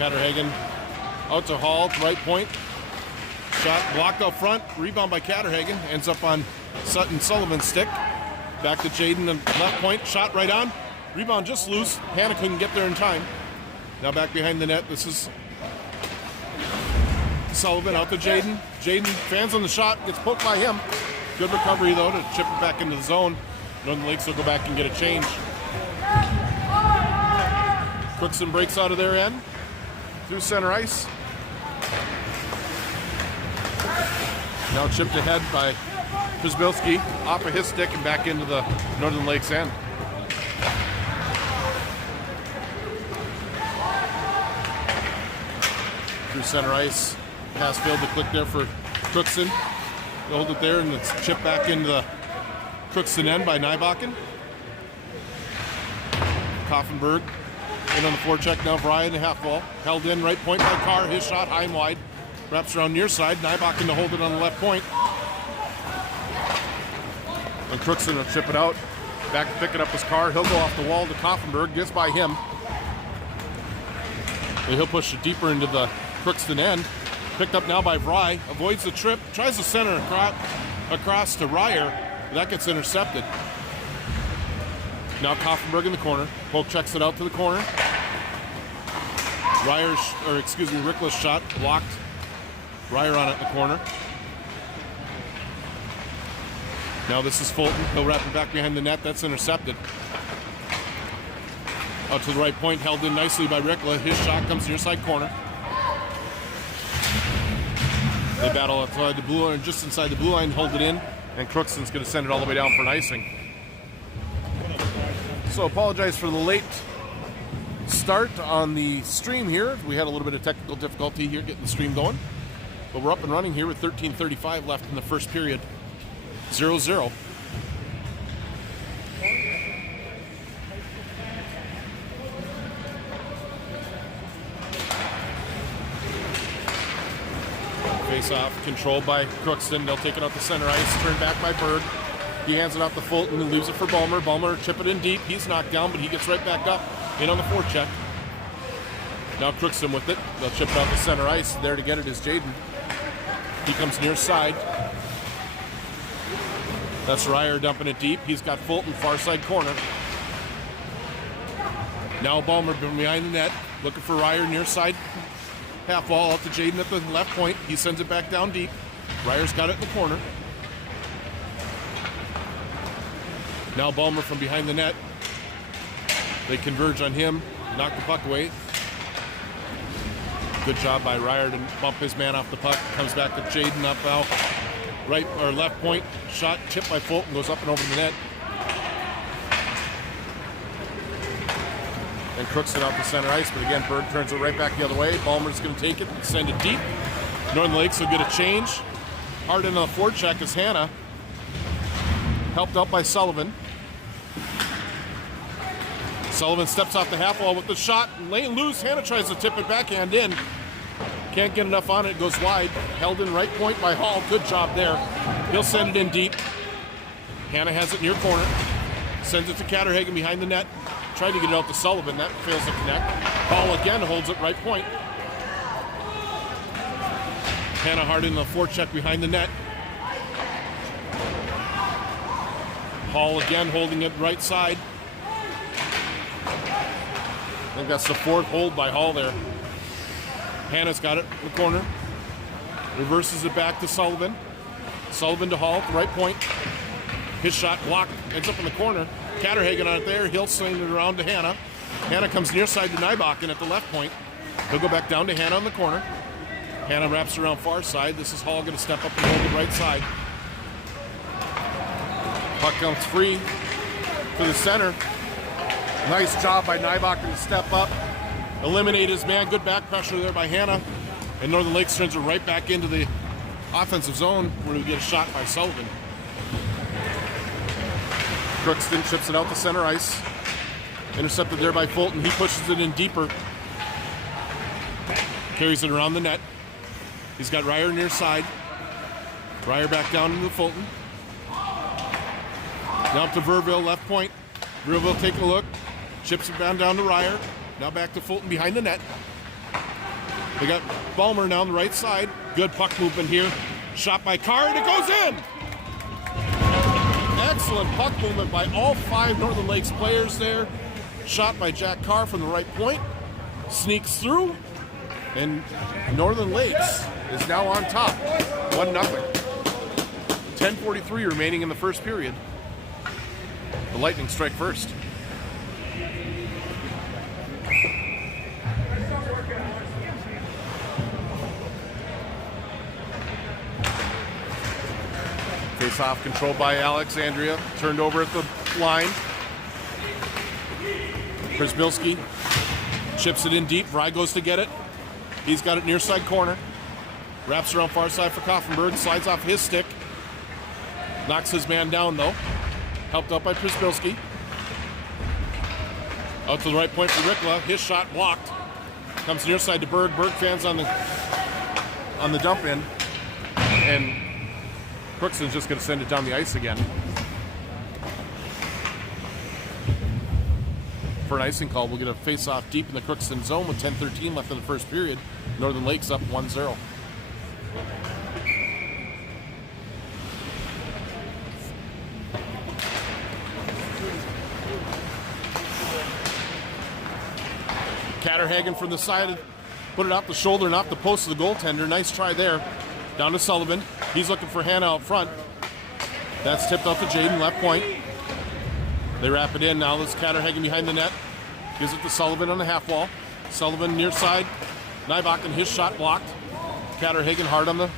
Catterhagen out to Hall, to right point. Shot blocked out front, rebound by Catterhagen, ends up on Sutton Sullivan's stick. Back to Jaden, and left point, shot right on. Rebound just loose. Hannah couldn't get there in time. Now back behind the net. This is Sullivan out to Jaden. Jaden fans on the shot, gets poked by him. Good recovery though to chip it back into the zone. Northern Lakes will go back and get a change. Crookston breaks out of their end through center ice. Now chipped ahead by Przbilski off of his stick and back into the Northern Lakes end. Through center ice. Pass failed to click there for Crookston. They hold it there and it's chipped back into the Crookston end by Nybakken. Koffenberg in on the forecheck now. Brian, the half ball. Held in right point by Carr. His shot high and wide. Wraps around near side. Nybakken to hold it on the left point. And Crookston will chip it out. Back to pick it up his Carr. He'll go off the wall to Koffenberg. Gets by him. And he'll push it deeper into the Crookston end. Picked up now by Vry. Avoids the trip. Tries to center across to Ryer. That gets intercepted. Now Koffenberg in the corner. Polk checks it out to the corner. Rickla's shot blocked. Ryer on it in the corner. Now this is Fulton. He'll wrap it back behind the net. That's intercepted. Out to the right point. Held in nicely by Rickla. His shot comes near side corner. They battle outside the blue line, just inside the blue line, hold it in, and Crookston's going to send it all the way down for an icing. So apologize for the late start on the stream here. We had a little bit of technical difficulty here getting the stream going, but we're up and running here with 13:35 left in the first period. 0-0. Face-off controlled by Crookston. They'll take it out the center ice. Turned back by Berg. He hands it off to Fulton and leaves it for Bulmer. Bulmer chip it in deep. He's knocked down, but he gets right back up. In on the forecheck. Now Crookston with it. They'll chip it out the center ice. There to get it is Jaden. He comes near side. That's Ryer dumping it deep. He's got Fulton far side corner. Now Bulmer behind the net. Looking for Ryer near side. Half ball out to Jaden at the left point. He sends it back down deep. Ryer's got it in the corner. Now Bulmer from behind the net. They converge on him. Knock the puck away. Good job by Ryer to bump his man off the puck. Comes back to Jaden up out. Right or left point. Shot chipped by Fulton. Goes up and over the net. And Crookston out the center ice, but again, Berg turns it right back the other way. Bulmer's going to take it and send it deep. Northern Lakes will get a change. Hard into the forecheck is Hannah. Helped out by Sullivan. Sullivan steps off the half wall with the shot. Laying loose. Hannah tries to tip it backhand in. Can't get enough on it. It goes wide. Held in right point by Hall. Good job there. He'll send it in deep. Hannah has it near corner. Sends it to Catterhagen behind the net. Tried to get it out to Sullivan. That fails to connect. Hall again holds it right point. Hannah hard in the forecheck behind the net. Hall again holding it right side. I think that's the fourth hold by Hall there. Hannah's got it in the corner. Reverses it back to Sullivan. Sullivan to Hall, the right point. His shot blocked, ends up in the corner. Catterhagen on it there. He'll sling it around to Hannah. Hannah comes near side to Nybakken at the left point. He'll go back down to Hannah on the corner. Hannah wraps around far side. This is Hall going to step up and hold the right side. Puck comes free to the center. Nice job by Nybakken to step up, eliminate his man. Good back pressure there by Hannah. And Northern Lakes turns it right back into the offensive zone where we get a shot by Sullivan. Crookston chips it out to center ice. Intercepted there by Fulton. He pushes it in deeper. Carries it around the net. He's got Ryer near side. Ryer back down into Fulton. Now up to Verville, left point. Verville taking a look. Chips it down to Ryer. Now back to Fulton behind the net. They got Ballmer now on the right side. Good puck movement here. Shot by Carr, and it goes in! Excellent puck movement by all 5 Northern Lakes players there. Shot by Jack Carr from the right point. Sneaks through, and Northern Lakes is now on top. 1-0. 10:43 remaining in the first period. The Lightning strike first. Face-off controlled by Alexandria. Turned over at the line. Przybylski chips it in deep. Vrij goes to get it. He's got it near side corner. Wraps around far side for Kaufenberg. Slides off his stick. Knocks his man down, though. Helped out by Przybylski. Out to the right point for Rikla. His shot blocked. Comes near side to Berg. Berg fans on the dump in. And Crookston's just going to send it down the ice again. For an icing call, we'll get a face-off deep in the Crookston zone with 10:13 left in the first period. Northern Lakes up 1-0. Catterhagen from the side, put it off the shoulder and off the post of the goaltender. Nice try there. Down to Sullivan. He's looking for Hannah out front. That's tipped out to Jaden, left point. They wrap it in now. There's Catterhagen behind the net. Gives it to Sullivan on the half wall. Sullivan near side. Nybach and his shot blocked. Catterhagen hard on the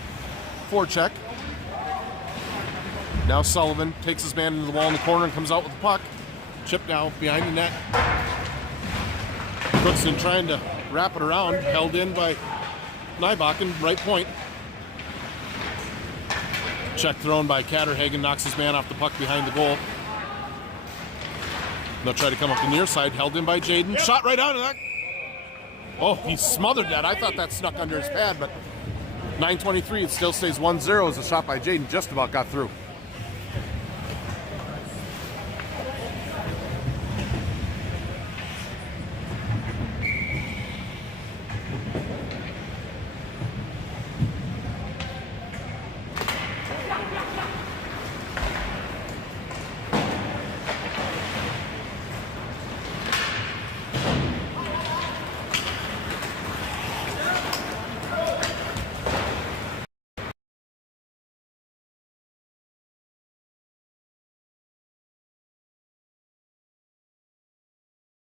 forecheck. Now Sullivan takes his man into the wall in the corner and comes out with the puck. Chip now behind the net. Crookston trying to wrap it around. Held in by Nybach, right point. Check thrown by Catterhagen. Knocks his man off the puck behind the goal. They'll try to come up the near side. Held in by Jaden. Shot right out of that. Oh, he smothered that. I thought that snuck under his pad, but 9:23. It still stays 1-0 as a shot by Jaden just about got through.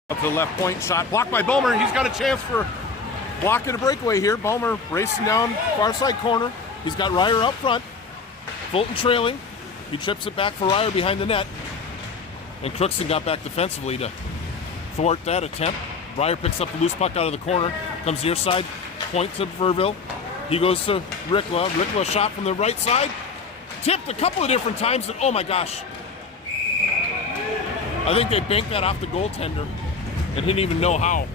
Up to the left point, shot blocked by Ballmer. He's got a chance for blocking a breakaway here. Ballmer racing down far side corner. He's got Ryer up front. Fulton trailing. He trips it back for Ryer behind the net. And Crookston got back defensively to thwart that attempt. Ryer picks up the loose puck out of the corner. Comes near side, point to Verville. He goes to Rikla. Rikla shot from the right side. Tipped a couple of different times. And oh my gosh. I think they banked that off the goaltender and didn't even know how.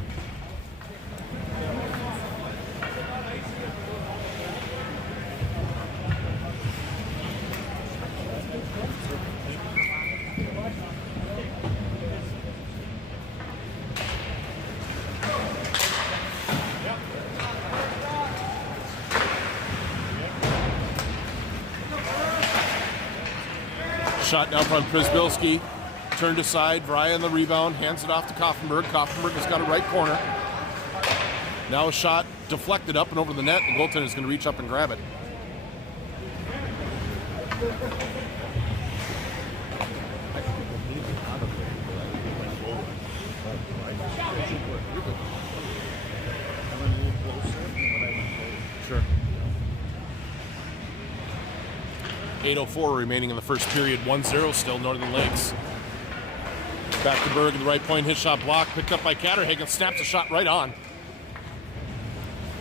Shot now from Przybylski. Turned aside, Vrij on the rebound, hands it off to Kaufenberg. Kaufenberg has got a right corner. Now a shot deflected up and over the net. The goaltender is going to reach up and grab it. Sure. 8:04 remaining in the first period. 1-0 still, Northern Lakes. Back to Berg at the right point. His shot blocked. Picked up by Catterhagen. Snaps a shot right on.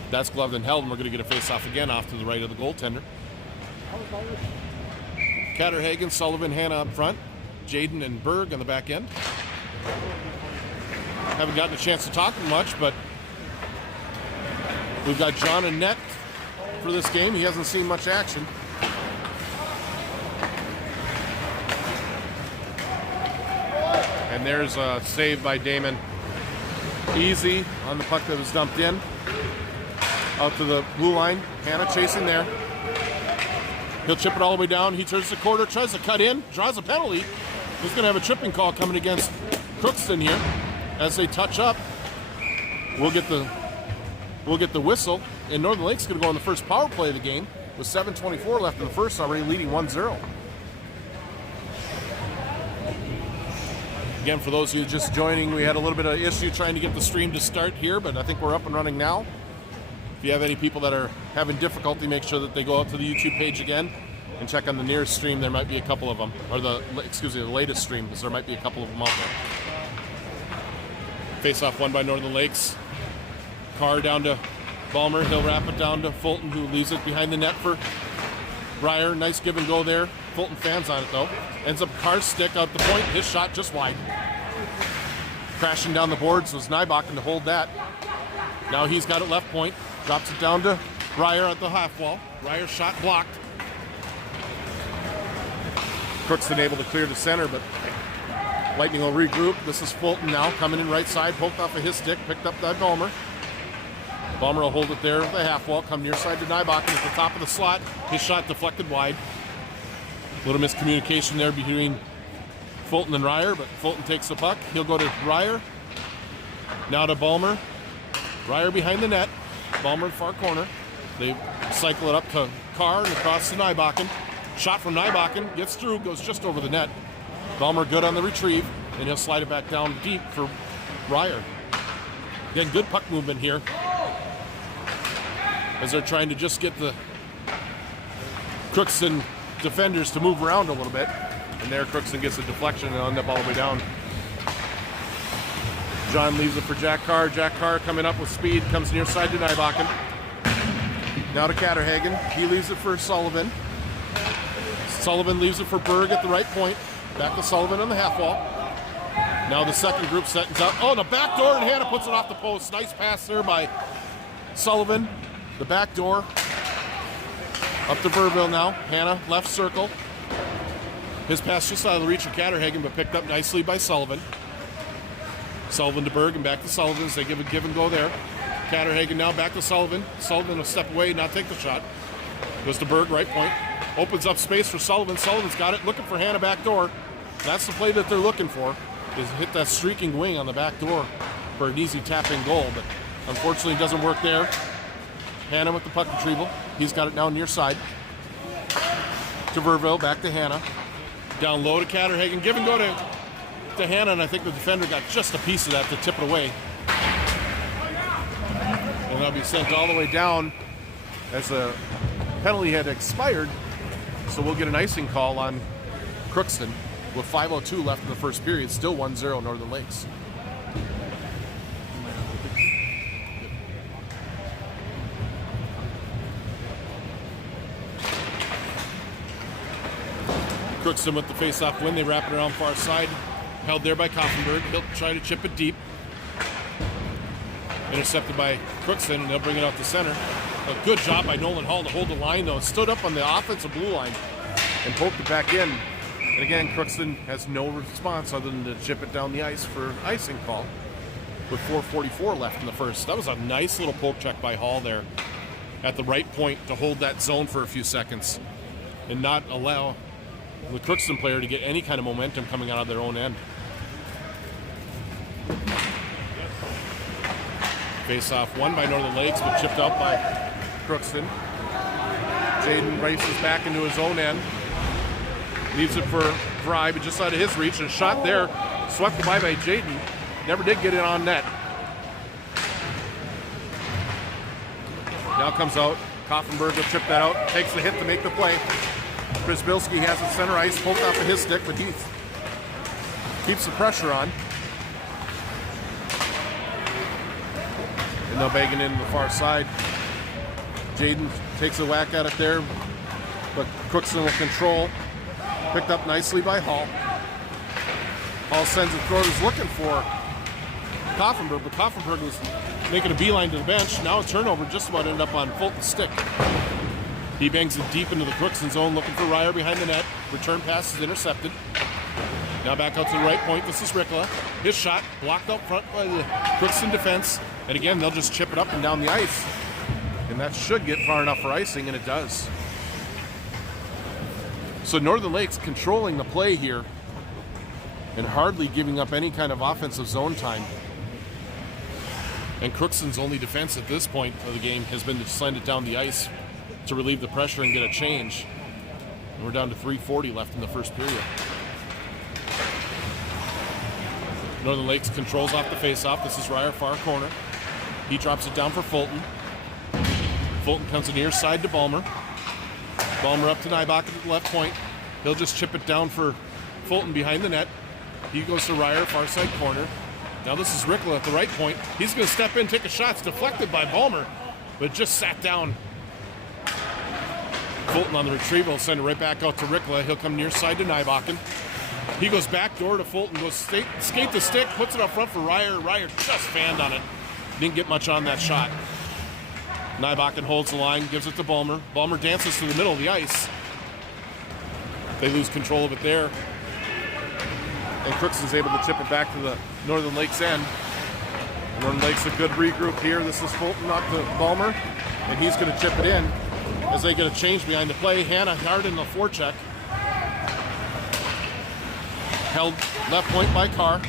That's gloved and held, and we're going to get a face-off again off to the right of the goaltender. Catterhagen, Sullivan, Hannah up front. Jaden and Berg on the back end. Haven't gotten a chance to talk much, but we've got John in net for this game. He hasn't seen much action. And there's a save by Damon. Easy on the puck that was dumped in. Out to the blue line. Hannah chasing there. He'll chip it all the way down. He turns the corner, tries to cut in, draws a penalty. He's going to have a tripping call coming against Crookston here. As they touch up, we'll get the whistle. And Northern Lake's going to go on the first power play of the game with 7:24 left in the first, already leading 1-0. Again, for those of you just joining, we had a little bit of issue trying to get the stream to start here, but I think we're up and running now. If you have any people that are having difficulty, make sure that they go out to the YouTube page again and check on the nearest stream. There might be a couple of them, or the latest stream, because there might be a couple of them out there. Face-off won by Northern Lakes. Carr down to Balmer. He'll wrap it down to Fulton, who leaves it behind the net for Breyer. Nice give and go there. Fulton fans on it, though. Ends up Carr's stick out the point. His shot just wide. Crashing down the boards was Nybakken to hold that. Now he's got it left point. Drops it down to Breyer at the half wall. Breyer's shot blocked. Crookston able to clear the center, but Lightning will regroup. This is Fulton now coming in right side. Poked off of his stick. Picked up that Balmer. Balmer will hold it there at the half wall. Come near side to Nybakken at the top of the slot. His shot deflected wide. A little miscommunication there between Fulton and Ryer, but Fulton takes the puck. He'll go to Ryer. Now to Balmer. Ryer behind the net. Balmer in the far corner. They cycle it up to Carr and across to Nybakken. Shot from Nybakken. Gets through. Goes just over the net. Balmer good on the retrieve. And he'll slide it back down deep for Ryer. Again, good puck movement here. As they're trying to just get the Crookston defenders to move around a little bit. And there Crookston gets a deflection and end up all the way down. John leaves it for Jack Carr. Jack Carr coming up with speed, comes near side to Nybakken. Now to Catterhagen. He leaves it for Sullivan. Sullivan leaves it for Berg at the right point. Back to Sullivan on the half wall. Now the second group settings up. Oh, the back door, and Hannah puts it off the post. Nice pass there by Sullivan. The back door. Up to Verville now. Hannah, left circle. His pass just out of the reach of Catterhagen, but picked up nicely by Sullivan. Sullivan to Berg and back to Sullivan as they give a give and go there. Catterhagen now back to Sullivan. Sullivan will step away, not take the shot. Goes to Berg, right point. Opens up space for Sullivan. Sullivan's got it, looking for Hannah back door. That's the play that they're looking for, is hit that streaking wing on the back door for an easy tap-in goal, but unfortunately it doesn't work there. Hannah with the puck retrieval. He's got it now near side. To Verville, back to Hannah. Down low to Catterhagen. Give and go to Hannah, and I think the defender got just a piece of that to tip it away. And that'll be sent all the way down as the penalty had expired. So we'll get an icing call on Crookston with 5:02 left in the first period. Still 1-0 Northern Lakes. Crookston with the face-off win. They wrap it around far side. Held there by Koffenberg. He'll try to chip it deep. Intercepted by Crookston, and they'll bring it out to center. A good job by Nolan Hall to hold the line, though. Stood up on the offensive blue line and poked it back in. And again, Crookston has no response other than to chip it down the ice for icing call with 4:44 left in the first. That was a nice little poke check by Hall there at the right point to hold that zone for a few seconds and not allow the Crookston player to get any kind of momentum coming out of their own end. Face-off won by Northern Lakes, but chipped out by Crookston. Jaden races back into his own end. Leaves it for Fry, but just out of his reach. And a shot there, swept by Jaden. Never did get it on net. Now comes out. Koffenberg will chip that out. Takes the hit to make the play. Chris Bilski has it center ice, poked off of his stick, but he keeps the pressure on. And now begging in the far side. Jaden takes a whack at it there, but Crookston will control. Picked up nicely by Hall. Hall sends it through. He's looking for Koffenberg, but Koffenberg was making a beeline to the bench. Now a turnover, just about ended up on Fulton's stick. He bangs it deep into the Crookston zone, looking for Ryer behind the net. Return pass is intercepted. Now back out to the right point. This is Rickla. His shot blocked up front by the Crookston defense. And again, they'll just chip it up and down the ice. And that should get far enough for icing, and it does. So Northern Lakes controlling the play here and hardly giving up any kind of offensive zone time. And Crookston's only defense at this point of the game has been to send it down the ice to relieve the pressure and get a change. And we're down to 3:40 left in the first period. Northern Lakes controls off the faceoff. This is Ryer, far corner. He drops it down for Fulton. Fulton comes to near side to Balmer. Balmer up to Nybach at the left point. He'll just chip it down for Fulton behind the net. He goes to Ryer, far side corner. Now this is Rickla at the right point. He's going to step in, take a shot. It's deflected by Balmer, but just sat down. Fulton on the retrieval, send it right back out to Rickla. He'll come near side to Nybakken. He goes back door to Fulton, goes skate the stick, puts it up front for Ryer. Ryer just fanned on it. Didn't get much on that shot. Nybakken holds the line, gives it to Balmer. Balmer dances to the middle of the ice. They lose control of it there. And Crookston's able to chip it back to the Northern Lakes end. Northern Lakes a good regroup here. This is Fulton up to Balmer, and he's going to chip it in as they get a change behind the play. Hannah hard in the forecheck. Held left point by Carr.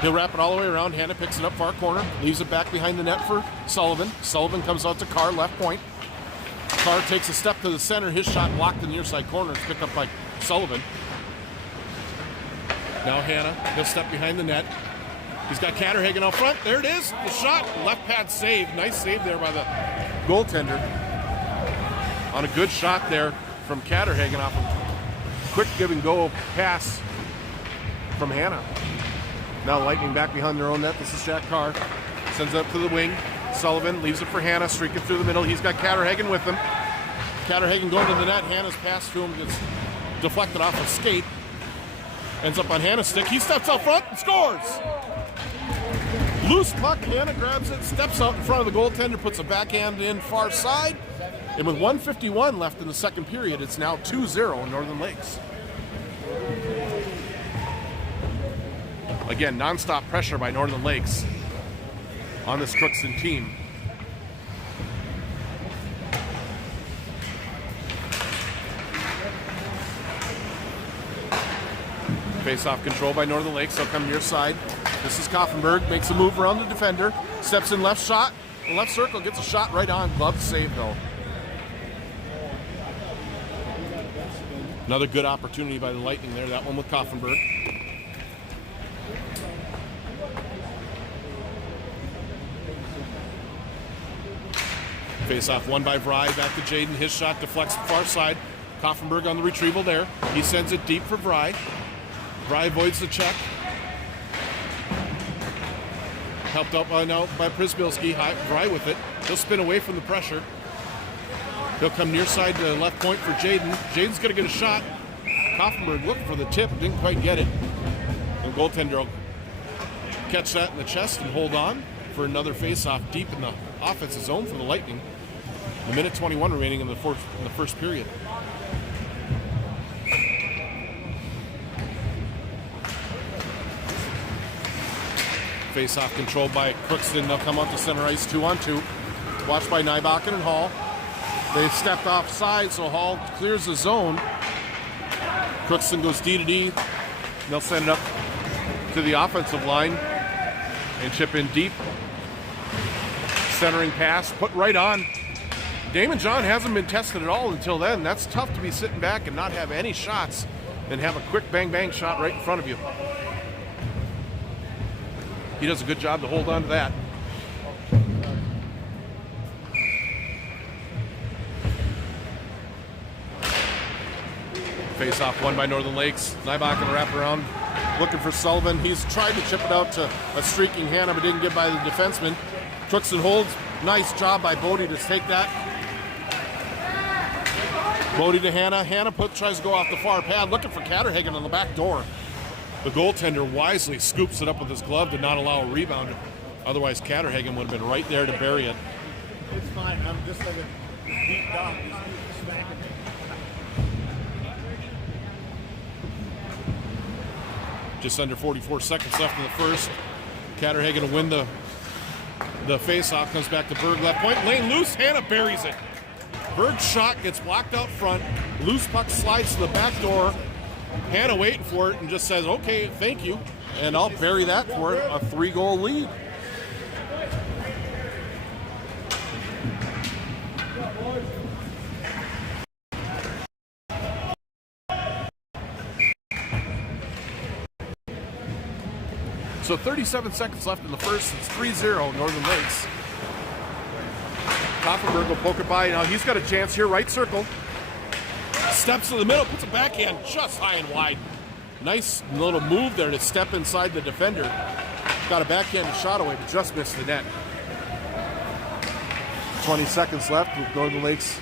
He'll wrap it all the way around. Hannah picks it up far corner, leaves it back behind the net for Sullivan. Sullivan comes out to Carr, left point. Carr takes a step to the center. His shot blocked in the near side corner. It's picked up by Sullivan. Now Hannah, he'll step behind the net. He's got Catterhagen out front. There it is, the shot. Left pad save. Nice save there by the goaltender. On a good shot there from Catterhagen off a quick give and go pass from Hannah. Now Lightning back behind their own net. This is Jack Carr. Sends it up to the wing. Sullivan leaves it for Hannah, streaking through the middle. He's got Catterhagen with him. Catterhagen going to the net. Hannah's pass to him gets deflected off a skate. Ends up on Hannah's stick. He steps out front and scores. Loose puck. Hannah grabs it, steps out in front of the goaltender, puts a backhand in far side. And with 1:51 left in the second period, it's now 2-0 Northern Lakes. Again, nonstop pressure by Northern Lakes on this Crookston team. Face-off control by Northern Lakes. They'll come near side. This is Koffenberg. Makes a move around the defender. Steps in left shot. Left circle. Gets a shot right on. Glove save, though. Another good opportunity by the Lightning there. That one with Koffenberg. Face-off won by Vrij. Back to Jaden. His shot deflects far side. Koffenberg on the retrieval there. He sends it deep for Vrij. Vrij avoids the check. Helped out now by Przybylski. Vrij with it. He'll spin away from the pressure. He'll come near side to left point for Jaden. Jaden's going to get a shot. Koffenberg looking for the tip. Didn't quite get it. The goaltender will catch that in the chest and hold on for another face-off deep in the offensive zone for the Lightning. A minute 21 remaining in the first period. Face-off controlled by Crookston. They'll come up to center ice 2-on-2. Watched by Nybakken and Hall. They stepped offside, so Hall clears the zone. Crookston goes D to D. They'll send it up to the offensive line and chip in deep. Centering pass, put right on. Damon John hasn't been tested at all until then. That's tough to be sitting back and not have any shots and have a quick bang-bang shot right in front of you. He does a good job to hold on to that. Face-off won by Northern Lakes. Nybakken wrap around, looking for Sullivan. He's tried to chip it out to a streaking Hannah, but didn't get by the defenseman. Crookston holds. Nice job by Bodie to take that. Bodie to Hannah. Hannah tries to go off the far pad, looking for Catterhagen on the back door. The goaltender wisely scoops it up with his glove to not allow a rebound. Otherwise, Catterhagen would have been right there to bury it. It's fine. I'm just like a beat dog. Smacking me. Just under 44 seconds left in the first. Catterhagen to win the The face-off comes back to Berg, left point, lane loose, Hannah buries it. Berg's shot gets blocked out front, loose puck slides to the back door. Hannah waiting for it and just says, okay, thank you, and I'll bury that for a 3-goal lead. So 37 seconds left in the first. It's 3-0 Northern Lakes. Koffenberg will poke it by. Now he's got a chance here. Right circle. Steps to the middle. Puts a backhand just high and wide. Nice little move there to step inside the defender. Got a backhand shot away, but just missed the net. 20 seconds left with Northern Lakes.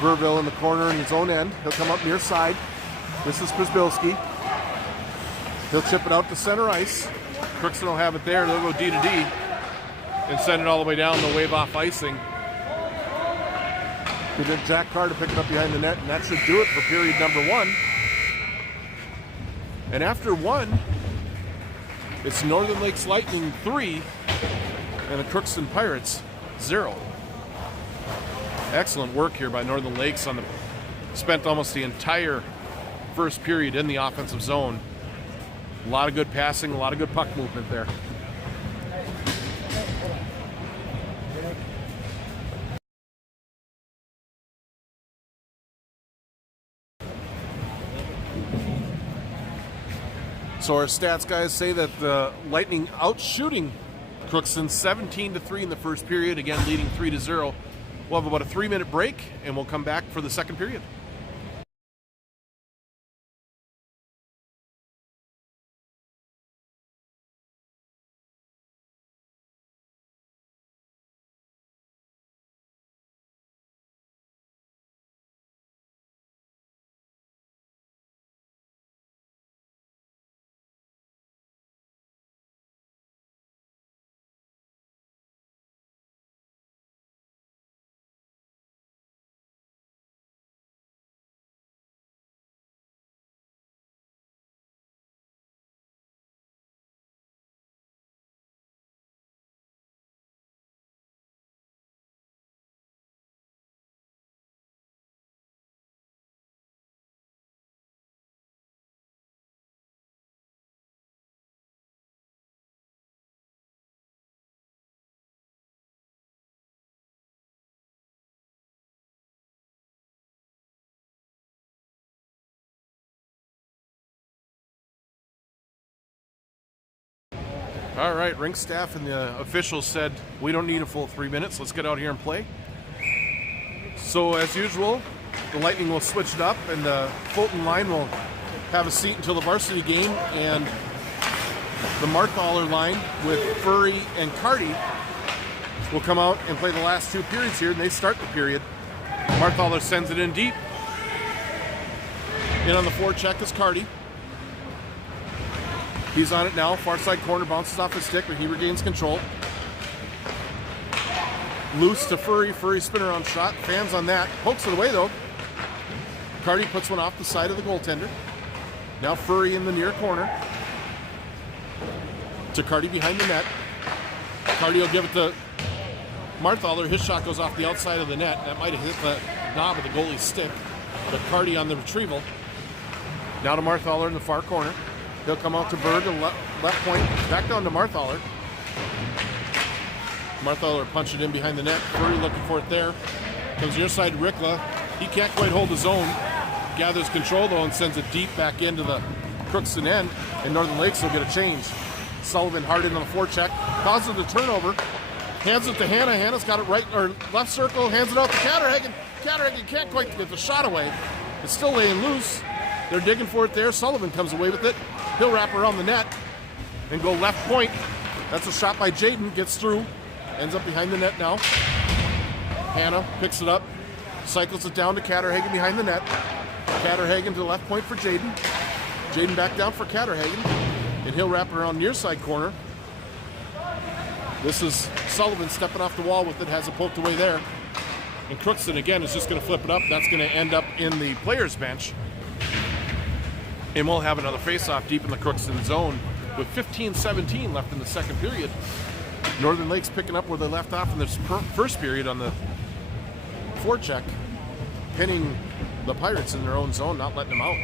Verville in the corner in his own end. He'll come up near side. This is Przbilski. He'll chip it out to center ice. Crookston will have it there. They'll go D to D and send it all the way down. They'll wave off icing. He did Jack Carr to pick it up behind the net, and that should do it for period number 1. And after 1, it's Northern Lakes Lightning 3 and the Crookston Pirates 0. Excellent work here by Northern Lakes on the spent almost the entire first period in the offensive zone. A lot of good passing, a lot of good puck movement there. So our stats guys say that the Lightning outshooting Crookston 17-3 in the first period, again leading 3-0. We'll have about a 3-minute break and we'll come back for the second period. All right, rink staff and the officials said we don't need a full 3 minutes. Let's get out here and play. So as usual, the Lightning will switch it up and the Fulton line will have a seat until the varsity game, and the Marthaler line with Furry and Carty will come out and play the last 2 periods here, and they start the period. Marthaler sends it in deep. In on the forecheck is Carty. He's on it now. Far side corner, bounces off his stick, but he regains control. Loose to Furry. Furry spin around shot. Fans on that. Pokes it away though. Carty puts one off the side of the goaltender. Now Furry in the near corner. To Carty behind the net. Carty will give it to Marthaler. His shot goes off the outside of the net. That might have hit the knob of the goalie's stick. But Carty on the retrieval. Now to Marthaler in the far corner. He'll come out to Berg, left point, back down to Marthaler. Marthaler punch it in behind the net. Furry looking for it there. Comes near side to Rikla. He can't quite hold his own. Gathers control though and sends it deep back into the Crookston end. And Northern Lakes will get a change. Sullivan hard in on the forecheck. Causes the turnover. Hands it to Hannah. Hannah's got it right or left circle. Hands it out to Catterhagen. Catterhagen can't quite get the shot away. It's still laying loose. They're digging for it there. Sullivan comes away with it. He'll wrap around the net and go left point. That's a shot by Jaden. Gets through. Ends up behind the net now. Hannah picks it up. Cycles it down to Catterhagen behind the net. Catterhagen to the left point for Jaden. Jaden back down for Catterhagen. And he'll wrap around near side corner. This is Sullivan stepping off the wall with it. Has it poked away there. And Crookston again is just going to flip it up. That's going to end up in the players' bench. And we'll have another face-off deep in the Crookston zone with 15-17 left in the second period. Northern Lakes picking up where they left off in the first period on the forecheck, pinning the Pirates in their own zone, not letting them out.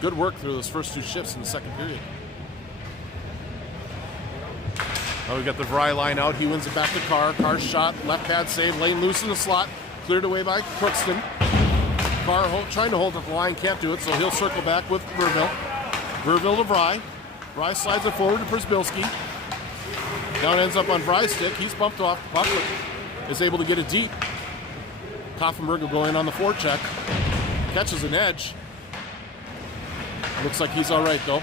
Good work through those first two shifts in the second period. Now we got the Vry line out. He wins it back to Carr. Carr's shot, left pad save, lane loose in the slot, cleared away by Crookston. Carr trying to hold up the line, can't do it, so he'll circle back with Verville. Verville to Vry. Vry slides it forward to Przbilski. Now it ends up on Vry's stick. He's bumped off the puck, but is able to get it deep. Koffenberg will go in on the forecheck. Catches an edge. Looks like he's all right, though.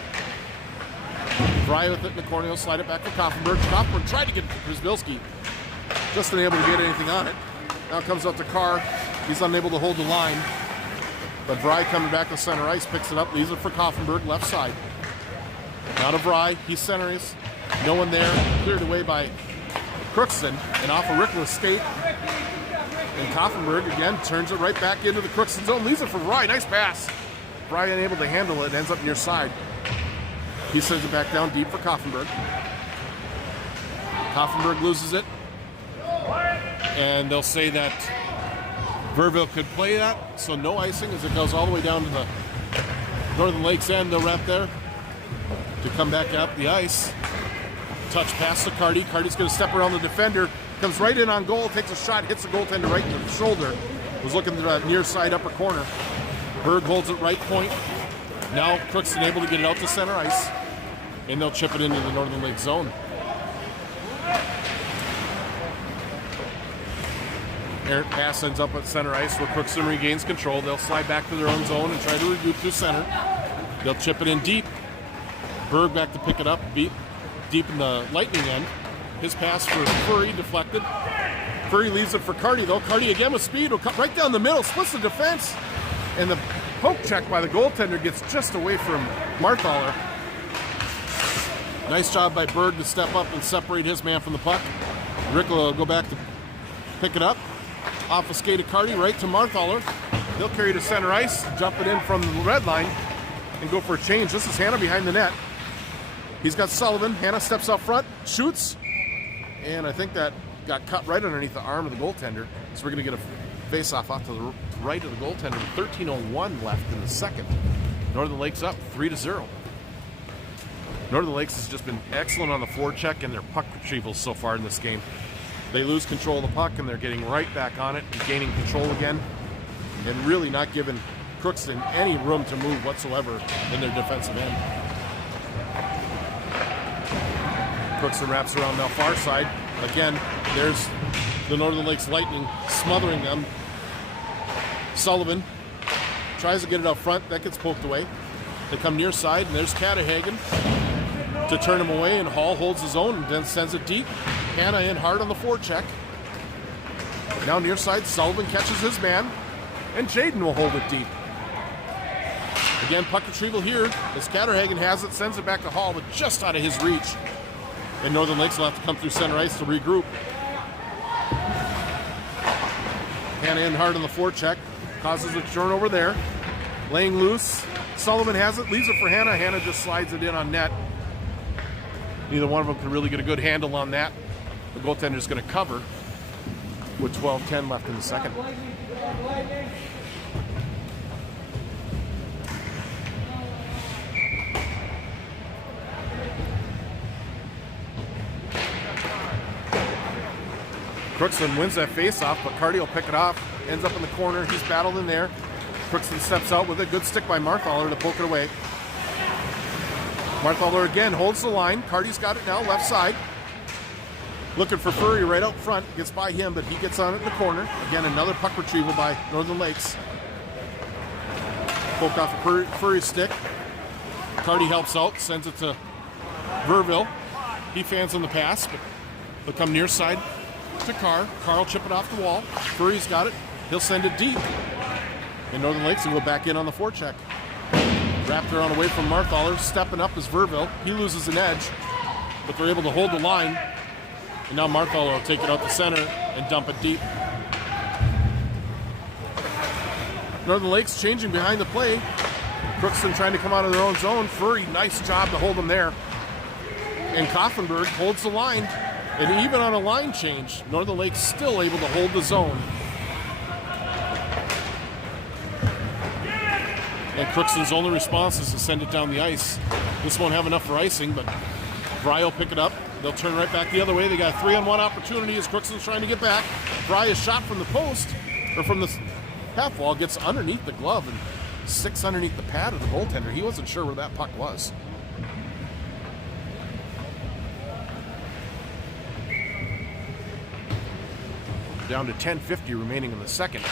Vry with it in the corner. He'll slide it back to Koffenberg. Koffenberg tried to get it to Przbilski. Just unable to get anything on it. Now it comes up to Carr. He's unable to hold the line. But Vry coming back to center ice, picks it up, leaves it for Koffenberg, left side. Now to Vry. He's center ice. No one there. Cleared away by Crookston and off a Rickless skate. And Koffenberg again turns it right back into the Crookston zone. Leaves it for Vry. Nice pass. Vry unable to handle it. Ends up near side. He sends it back down deep for Koffenberg. Koffenberg loses it. And they'll say that Verville could play that, so no icing as it goes all the way down to the Northern Lakes end. They'll wrap there to come back up the ice. Touch pass to Carty. Carty's going to step around the defender. Comes right in on goal, takes a shot, hits the goaltender right in the shoulder. Was looking to the near side upper corner. Berg holds it right point. Now Crookston able to get it out to center ice. And they'll chip it into the Northern Lake zone. Errant pass ends up at center ice where Crookston regains control. They'll slide back to their own zone and try to regroup through center. They'll chip it in deep. Berg back to pick it up, deep in the Lightning end. His pass for Furry deflected. Furry leaves it for Carty though. Carty again with speed will cut right down the middle, splits the defense. And the poke check by the goaltender gets just away from Marthaler. Nice job by Berg to step up and separate his man from the puck. Rickla will go back to pick it up. Off a skate of Carty right to Marthaler. He'll carry to center ice, jump it in from the red line, and go for a change. This is Hanna behind the net. He's got Sullivan. Hanna steps up front, shoots, and I think that got cut right underneath the arm of the goaltender. So we're going to get a face-off off to the right of the goaltender with 13:01 left in the second. Northern Lakes up 3-0. Northern Lakes has just been excellent on the forecheck and their puck retrievals so far in this game. They lose control of the puck and they're getting right back on it and gaining control again and really not giving Crookston any room to move whatsoever in their defensive end. Crookston wraps around now far side. Again, there's the Northern Lakes Lightning smothering them. Sullivan tries to get it up front. That gets poked away. They come near side, and there's Catahagen to turn him away, and Hall holds his own and then sends it deep. Hanna in hard on the forecheck. Now near side, Sullivan catches his man, and Jaden will hold it deep. Again, puck retrieval here as Catahagen has it, sends it back to Hall, but just out of his reach. And Northern Lakes will have to come through center ice to regroup. Hanna in hard on the forecheck, causes a turnover there. Laying loose, Sullivan has it, leaves it for Hanna. Hanna just slides it in on net. Neither one of them can really get a good handle on that. The goaltender's going to cover with 12:10 left in the second. Crookston wins that face-off, but Carty will pick it off. Ends up in the corner. He's battled in there. Crookston steps out with a good stick by Marthaler to poke it away. Marthaler again holds the line. Carty's got it now, left side. Looking for Furry right out front. Gets by him, but he gets on it in the corner. Again, another puck retrieval by Northern Lakes. Poked off a Furry's stick. Carty helps out, sends it to Verville. He fans on the pass, but they'll come near side to Carr. Carr will chip it off the wall. Furry's got it. He'll send it deep. And Northern Lakes will go back in on the forecheck. Wrapped around away from Marthaler. Stepping up is Verville. He loses an edge, but they're able to hold the line. And now Marthaler will take it out the center and dump it deep. Northern Lakes changing behind the play. Crookston trying to come out of their own zone. Furry, nice job to hold them there. And Koffenberg holds the line. And even on a line change, Northern Lakes still able to hold the zone. And Crookston's only response is to send it down the ice. This won't have enough for icing, but Fry will pick it up. They'll turn right back the other way. They got a 3-on-1 opportunity as Crookston's trying to get back. Fry is shot from the post, or from the half wall, gets underneath the glove and sticks underneath the pad of the goaltender. He wasn't sure where that puck was. Down to 10:50 remaining in the second.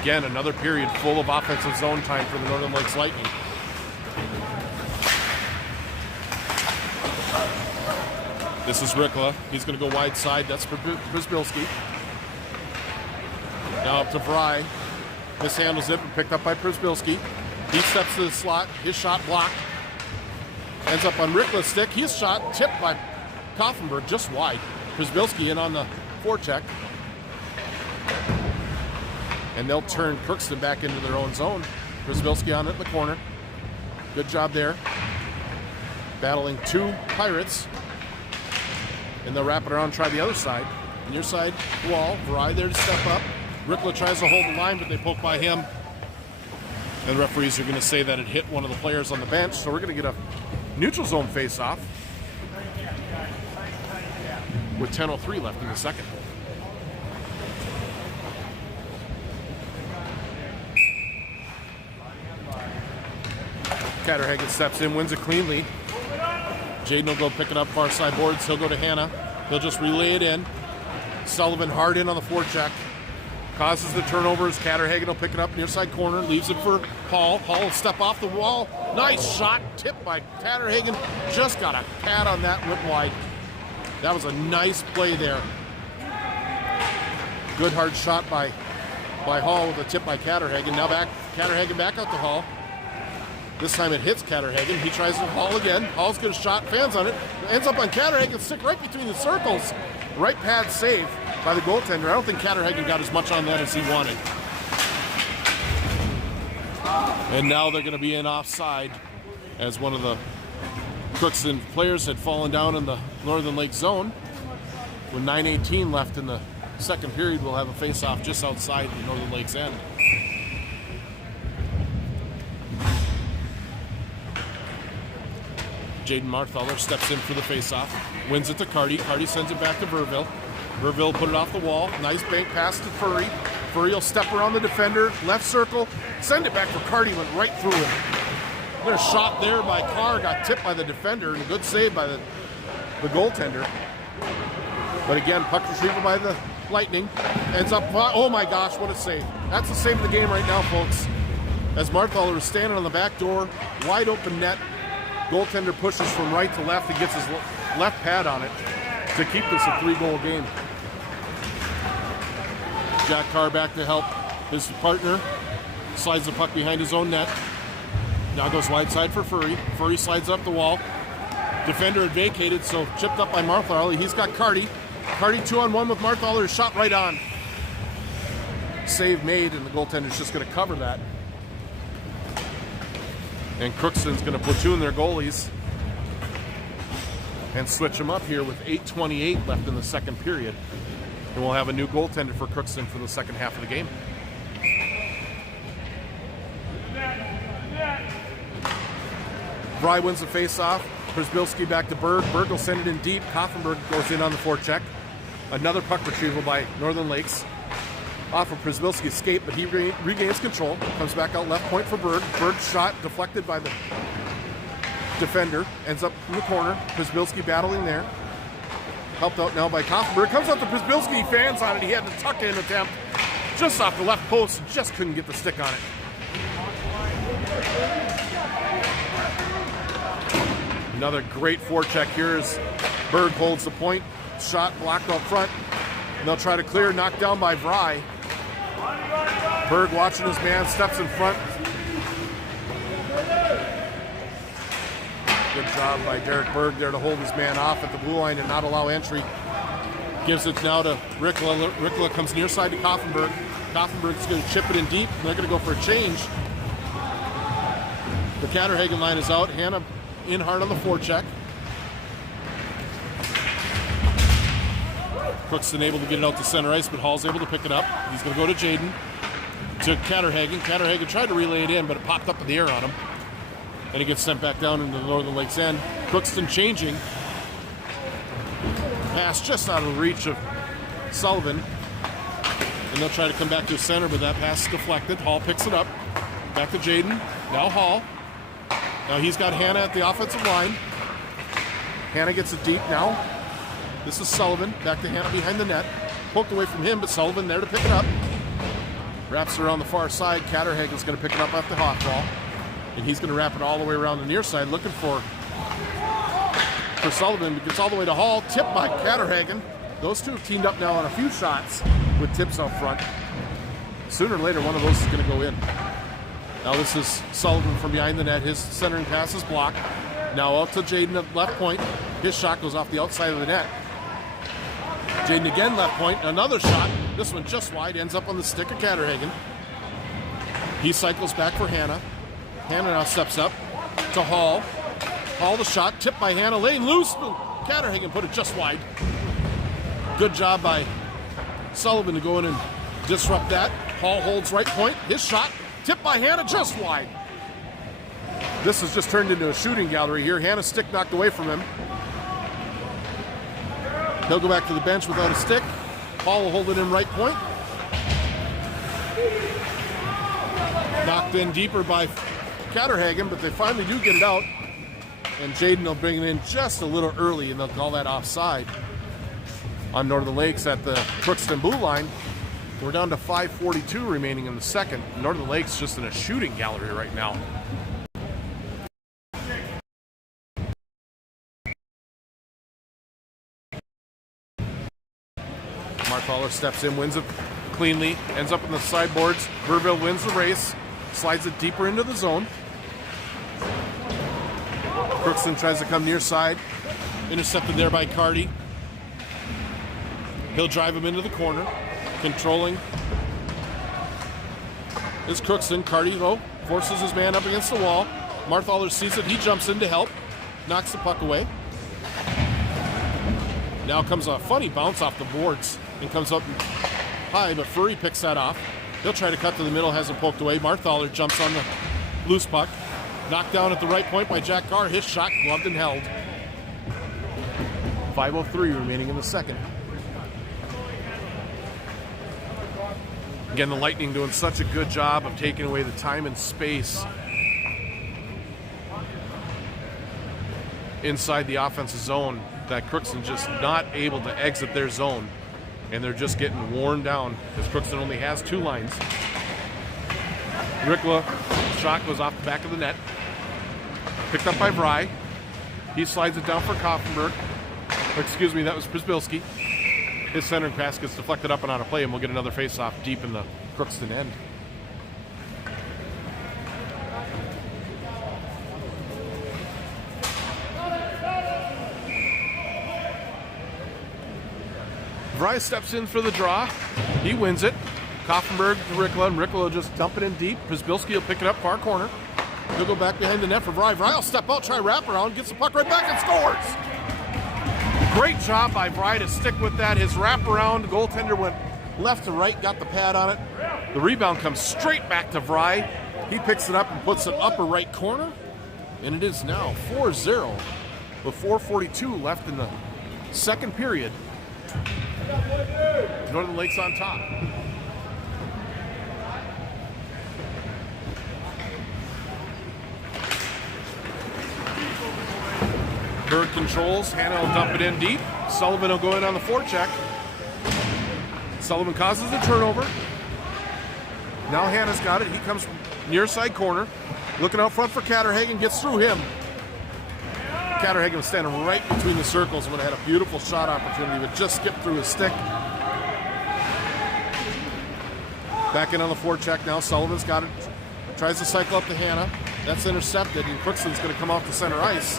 Again, another period full of offensive zone time for the Northern Lakes Lightning. This is Rikla. He's going to go wide side. That's for Przybylski. Now up to Fry. Mishandles it and picked up by Przybylski. He steps to the slot. His shot blocked. Ends up on Rikla's stick. His shot tipped by Koffenberg just wide. Przybylski in on the forecheck. And they'll turn Crookston back into their own zone. Przybylski on it in the corner. Good job there. Battling two Pirates. And they'll wrap it around and try the other side. Near side wall. Fry there to step up. Rikla tries to hold the line, but they poke by him. And the referees are going to say that it hit one of the players on the bench. So we're going to get a neutral zone face-off with 10:03 left in the second. Catterhagen steps in, wins it cleanly. Jaden will go pick it up far side boards. He'll go to Hannah. He'll just relay it in. Sullivan hard in on the forecheck. Causes the turnovers. Catterhagen will pick it up near side corner. Leaves it for Hall. Hall will step off the wall. Nice shot. Tipped by Catterhagen. Just got a pad on that. Went wide. That was a nice play there. Good hard shot by Hall with a tip by Catterhagen. Now Catterhagen back out to Hall. This time it hits Catterhagen. He tries to Hall again. Hall's good shot. Fans on it. Ends up on Catterhagen's stick right between the circles. Right pad save by the goaltender. I don't think Catterhagen got as much on that as he wanted. And now they're going to be in offside as one of the Crookston players had fallen down in the Northern Lake zone. With 9:18 left in the second period, we'll have a face-off just outside the Northern Lakes end. Jaden Marthaler steps in for the face-off. Wins it to Carty. Carty sends it back to Verville. Verville put it off the wall. Nice bank pass to Furry. Furry will step around the defender. Left circle. Send it back for Carty. Went right through him. There's a shot there by Carr. Got tipped by the defender. And a good save by the goaltender. But again, puck retrieval by the Lightning. Ends up, oh my gosh, what a save. That's the save of the game right now, folks. As Marthaler is standing on the back door. Wide open net. Goaltender pushes from right to left and gets his left pad on it to keep this a 3-goal game. Jack Carr back to help his partner. Slides the puck behind his own net. Now goes wide side for Furry. Furry slides up the wall. Defender had vacated, so chipped up by Marthaler. He's got Carty. Carty 2-on-1 with Marthaler. Shot right on. Save made, and the goaltender's just going to cover that. And Crookston's going to platoon their goalies and switch them up here with 8:28 left in the second period. And we'll have a new goaltender for Crookston for the second half of the game. Fry wins the face-off. Przybylski back to Berg. Berg will send it in deep. Koffenberg goes in on the forecheck. Another puck retrieval by Northern Lakes. Off of Przybylski escape, but he regains control. Comes back out left point for Berg. Berg's shot deflected by the defender. Ends up in the corner. Przybylski battling there. Helped out now by Koffenberg. Comes out to Przybylski. Fans on it. He had to tuck in attempt just off the left post. Just couldn't get the stick on it. Another great forecheck here as Berg holds the point. Shot blocked up front. And they'll try to clear. Knocked down by Fry. Berg watching his man, steps in front. Good job by Derek Berg there to hold his man off at the blue line and not allow entry. Gives it now to Rikla. Rikla comes near side to Koffenberg. Koffenberg's going to chip it in deep. They're going to go for a change. The Catterhagen line is out. Hannah in hard on the forecheck. Crookston able to get it out to center ice, but Hall's able to pick it up. He's going to go to Jaden. To Catterhagen. Catterhagen tried to relay it in, but it popped up in the air on him. And it gets sent back down into the Northern Lakes end. Crookston changing. Pass just out of the reach of Sullivan. And they'll try to come back to the center, but that pass is deflected. Hall picks it up. Back to Jaden. Now Hall. Now he's got Hannah at the offensive line. Hannah gets it deep now. This is Sullivan. Back to Hannah behind the net. Poked away from him, but Sullivan there to pick it up. Wraps it around the far side. Catterhagen's going to pick it up off the hot ball. And he's going to wrap it all the way around the near side, looking for Sullivan. But gets all the way to Hall. Tipped by Catterhagen. Those two have teamed up now on a few shots with tips out front. Sooner or later, one of those is going to go in. Now this is Sullivan from behind the net. His centering pass is blocked. Now out to Jaden at left point. His shot goes off the outside of the net. Jaden again left point. Another shot. This one just wide. Ends up on the stick of Catterhagen. He cycles back for Hannah. Hannah now steps up to Hall. Hall the shot. Tipped by Hannah. Lane loose. Catterhagen put it just wide. Good job by Sullivan to go in and disrupt that. Hall holds right point. His shot. Tipped by Hannah just wide. This has just turned into a shooting gallery here. Hannah's stick knocked away from him. He'll go back to the bench without a stick. Hall will hold it in right point. Knocked in deeper by Catterhagen, but they finally do get it out. And Jaden will bring it in just a little early, and they'll call that offside on Northern Lakes at the Crookston blue line. We're down to 5:42 remaining in the second. Northern Lakes just in a shooting gallery right now. Marthaler steps in, wins it cleanly, ends up in the sideboards. Burville wins the race, slides it deeper into the zone. Crookston tries to come near side, intercepted there by Carty. He'll drive him into the corner, controlling is Crookston. Carty, though, forces his man up against the wall. Marthaler sees it, he jumps in to help, knocks the puck away. Now comes a funny bounce off the boards and comes up high, but Furry picks that off. He'll try to cut to the middle, hasn't poked away. Marthaler jumps on the loose puck. Knocked down at the right point by Jack Carr. His shot gloved and held. 5:03 remaining in the second. Again, the Lightning doing such a good job of taking away the time and space inside the offensive zone that Crookston just not able to exit their zone. And they're just getting worn down because Crookston only has two lines. Rikla, shot goes off the back of the net. Picked up by Vrij. He slides it down for Koffenberg. Excuse me, that was Przybylski. His centering pass gets deflected up and out of play, and we'll get another face-off deep in the Crookston end. Vrij steps in for the draw. He wins it. Koffenberg to Rikla, and Rikla will just dump it in deep. Przybylski will pick it up far corner. He'll go back behind the net for Vrij. Vrij will step out, try wrap around, gets the puck right back and scores. Great job by Vrij to stick with that. His wraparound, the goaltender went left to right, got the pad on it. The rebound comes straight back to Vrij. He picks it up and puts it upper right corner. And it is now 4-0 with 4:42 left in the second period. Northern Lakes on top. Berg controls. Hannah will dump it in deep. Sullivan will go in on the forecheck. Sullivan causes the turnover. Now Hannah's got it. He comes near side corner. Looking out front for Catterhagen. Gets through him. Catterhagen was standing right between the circles and would have had a beautiful shot opportunity, but just skipped through his stick. Back in on the forecheck now. Sullivan's got it. Tries to cycle up to Hannah. That's intercepted, and Crookston's going to come off the center ice.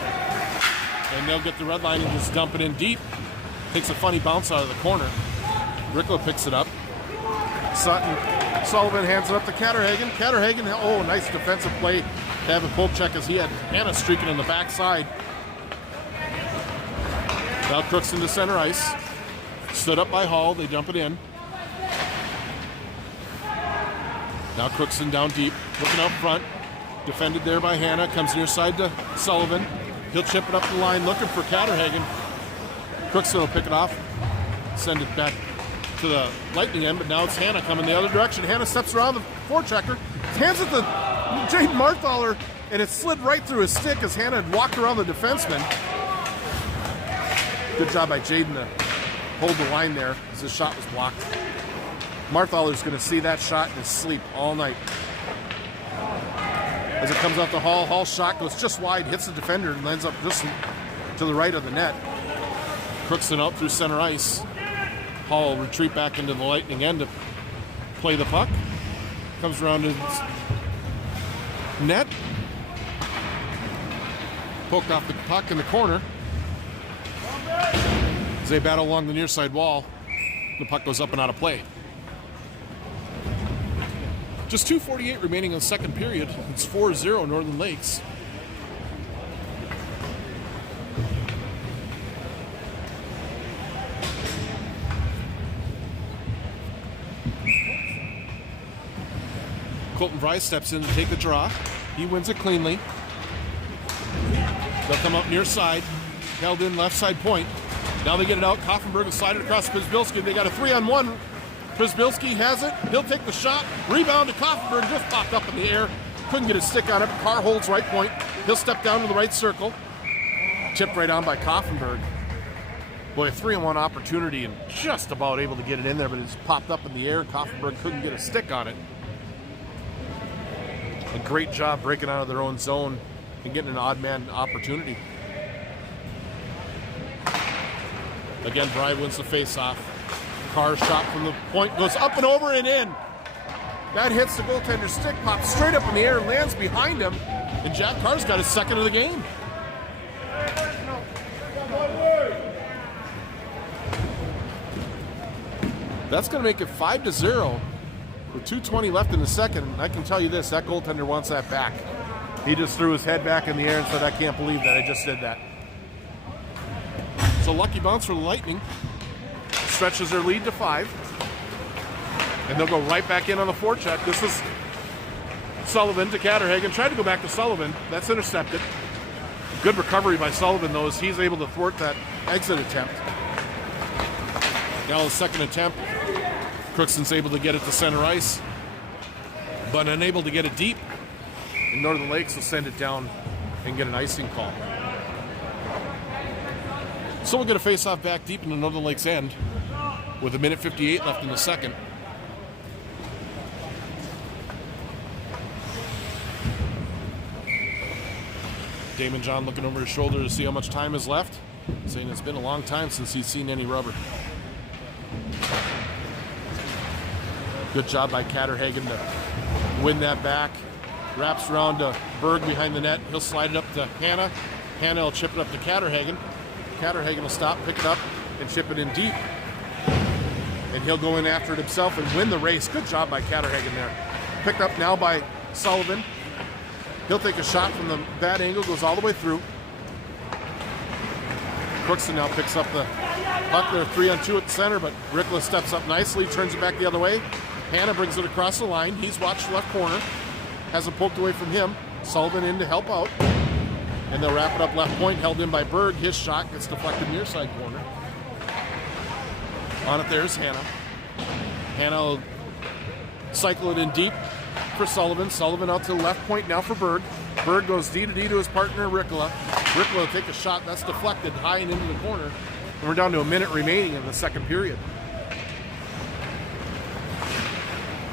And they'll get the red line and just dump it in deep. Takes a funny bounce out of the corner. Rikla picks it up. Sullivan hands it up to Catterhagen. Catterhagen, oh, nice defensive play to have a pull check as he had Hannah streaking in the backside. Now Crookston to center ice. Stood up by Hall. They dump it in. Now Crookston down deep, looking out front. Defended there by Hannah. Comes near side to Sullivan. He'll chip it up the line, looking for Catterhagen. Crookston will pick it off, send it back to the Lightning end, but now it's Hannah coming the other direction. Hannah steps around the forechecker, hands it to Jaden Marthaler, and it slid right through his stick as Hannah had walked around the defenseman. Good job by Jaden to hold the line there as his shot was blocked. Marthaler's going to see that shot in his sleep all night. As it comes out to Hall, Hall's shot goes just wide, hits the defender, and lands up just to the right of the net. Crookston out through center ice. Hall will retreat back into the Lightning end to play the puck. Comes around to net. Poked off the puck in the corner. As they battle along the near side wall, the puck goes up and out of play. Just 2:48 remaining in the second period. It's 4-0 Northern Lakes. Colton Vry steps in to take the draw. He wins it cleanly. They'll come up near side. Held in left side point. Now they get it out. Koffenberg will slide it across Przybylski. They got a 3-on-1. Przybylski has it. He'll take the shot. Rebound to Koffenberg. Just popped up in the air. Couldn't get his stick on it. Carr holds right point. He'll step down to the right circle. Tipped right on by Koffenberg. Boy, a 3-on-1 opportunity and just about able to get it in there, but it's popped up in the air. Koffenberg couldn't get a stick on it. A great job breaking out of their own zone and getting an odd man opportunity. Again, Bry wins the face-off. Carr's shot from the point goes up and over and in. That hits the goaltender's stick, pops straight up in the air, and lands behind him, and Jack Carr's got his second of the game. That's going to make it 5-0 with 2:20 left in the second. And I can tell you this, that goaltender wants that back. He just threw his head back in the air and said, I can't believe that I just did that. So lucky bounce for the Lightning. Stretches their lead to 5. And they'll go right back in on the forecheck. This is Sullivan to Catterhagen. Tried to go back to Sullivan. That's intercepted. Good recovery by Sullivan, though, as he's able to thwart that exit attempt. Now the second attempt. Crookston's able to get it to center ice, but unable to get it deep. And Northern Lakes will send it down and get an icing call. So we'll get a face-off back deep in the Northern Lakes end with 1:58 left in the second. Damon John looking over his shoulder to see how much time is left, saying it's been a long time since he's seen any rubber. Good job by Catterhagen to win that back. Wraps around to Berg behind the net. He'll slide it up to Hannah. Hannah will chip it up to Catterhagen. Catterhagen will stop, pick it up, and chip it in deep. And he'll go in after it himself and win the race. Good job by Catterhagen there. Picked up now by Sullivan. He'll take a shot from the bad angle, goes all the way through. Crookston now picks up the puck. They're 3-on-2 at the center, but Rickla steps up nicely, turns it back the other way. Hannah brings it across the line. He's watched the left corner. Hasn't poked away from him. Sullivan in to help out. And they'll wrap it up left point, held in by Berg. His shot gets deflected near side corner. On it there's Hannah. Hannah will cycle it in deep for Sullivan. Sullivan out to the left point now for Berg. Berg goes D-to-D to his partner, Rickla. Rickla will take a shot. That's deflected high and into the corner. And we're down to a minute remaining in the second period.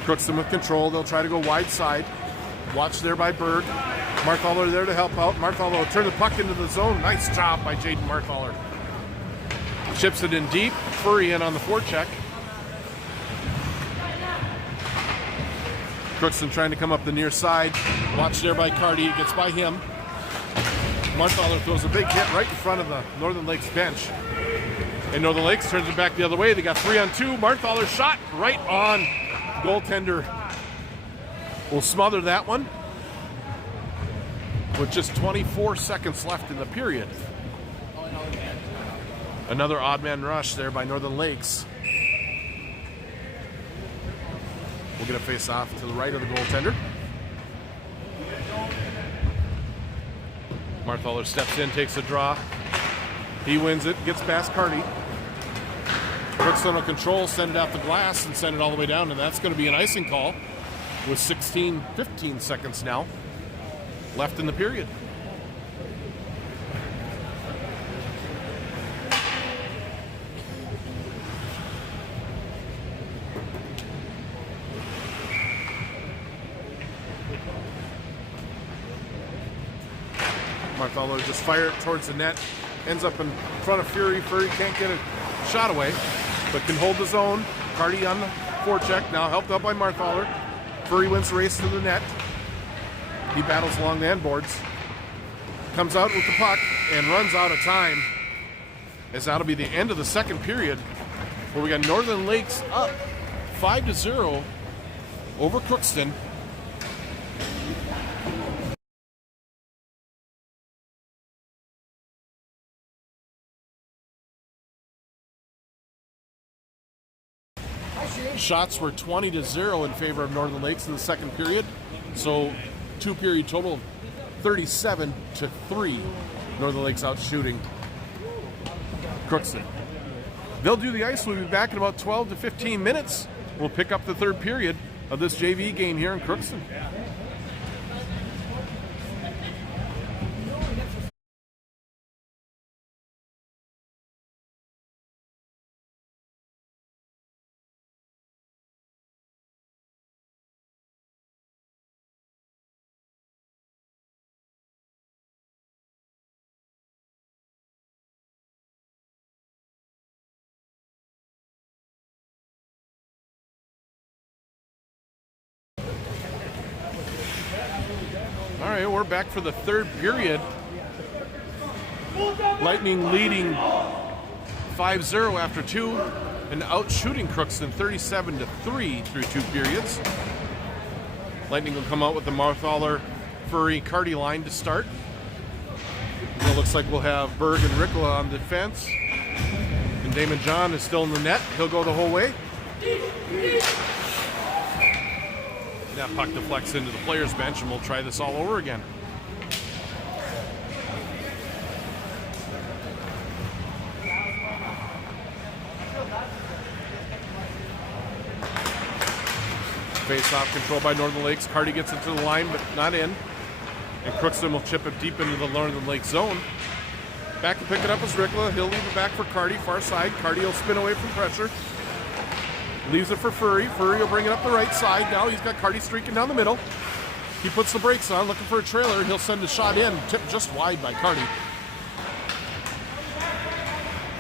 Crookston with control. They'll try to go wide side. Watched there by Berg. Marthaler there to help out. Marthaler will turn the puck into the zone. Nice job by Jaden Marthaler. Chips it in deep. Furry in on the forecheck. Crookston trying to come up the near side. Watched there by Carty. Gets by him. Marthaler throws a big hit right in front of the Northern Lakes bench. And Northern Lakes turns it back the other way. They got 3-on-2. Marthaler shot right on. Goaltender will smother that one with just 24 seconds left in the period. Another odd man rush there by Northern Lakes. We'll get a face off to the right of the goaltender. Marthaler steps in, takes a draw. He wins it, gets past Carty. Crookston will control, send it off the glass, and send it all the way down, and that's going to be an icing call with 15 seconds now left in the period. Marthaler just fired towards the net, ends up in front of Fury. Fury can't get a shot away, but can hold his own. Carty on the forecheck, now helped out by Marthaler. Fury wins the race to the net. He battles along the end boards, comes out with the puck, and runs out of time, as that'll be the end of the second period, where we got Northern Lakes up 5-0 over Crookston. Shots were 20-0 in favor of Northern Lakes in the second period. So two-period total of 37-3. Northern Lakes out shooting Crookston. They'll do the ice. We'll be back in about 12 to 15 minutes. We'll pick up the third period of this JV game here in Crookston. All right, we're back for the third period. Lightning leading 5-0 after two and out shooting Crookston 37-3 through two periods. Lightning will come out with the Marthaler, Furry, Carty line to start. It looks like we'll have Berg and Rickla on defense. And Damon John is still in the net. He'll go the whole way. That puck deflects into the players' bench, and we'll try this all over again. Face-off controlled by Northern Lakes. Carty gets into the line, but not in. And Crookston will chip it deep into the Northern Lakes zone. Back to pick it up is Rickla. He'll leave it back for Carty, far side. Carty will spin away from pressure. Leaves it for Furry. Furry will bring it up the right side. Now he's got Carty streaking down the middle. He puts the brakes on, looking for a trailer. He'll send a shot in, tipped just wide by Carty.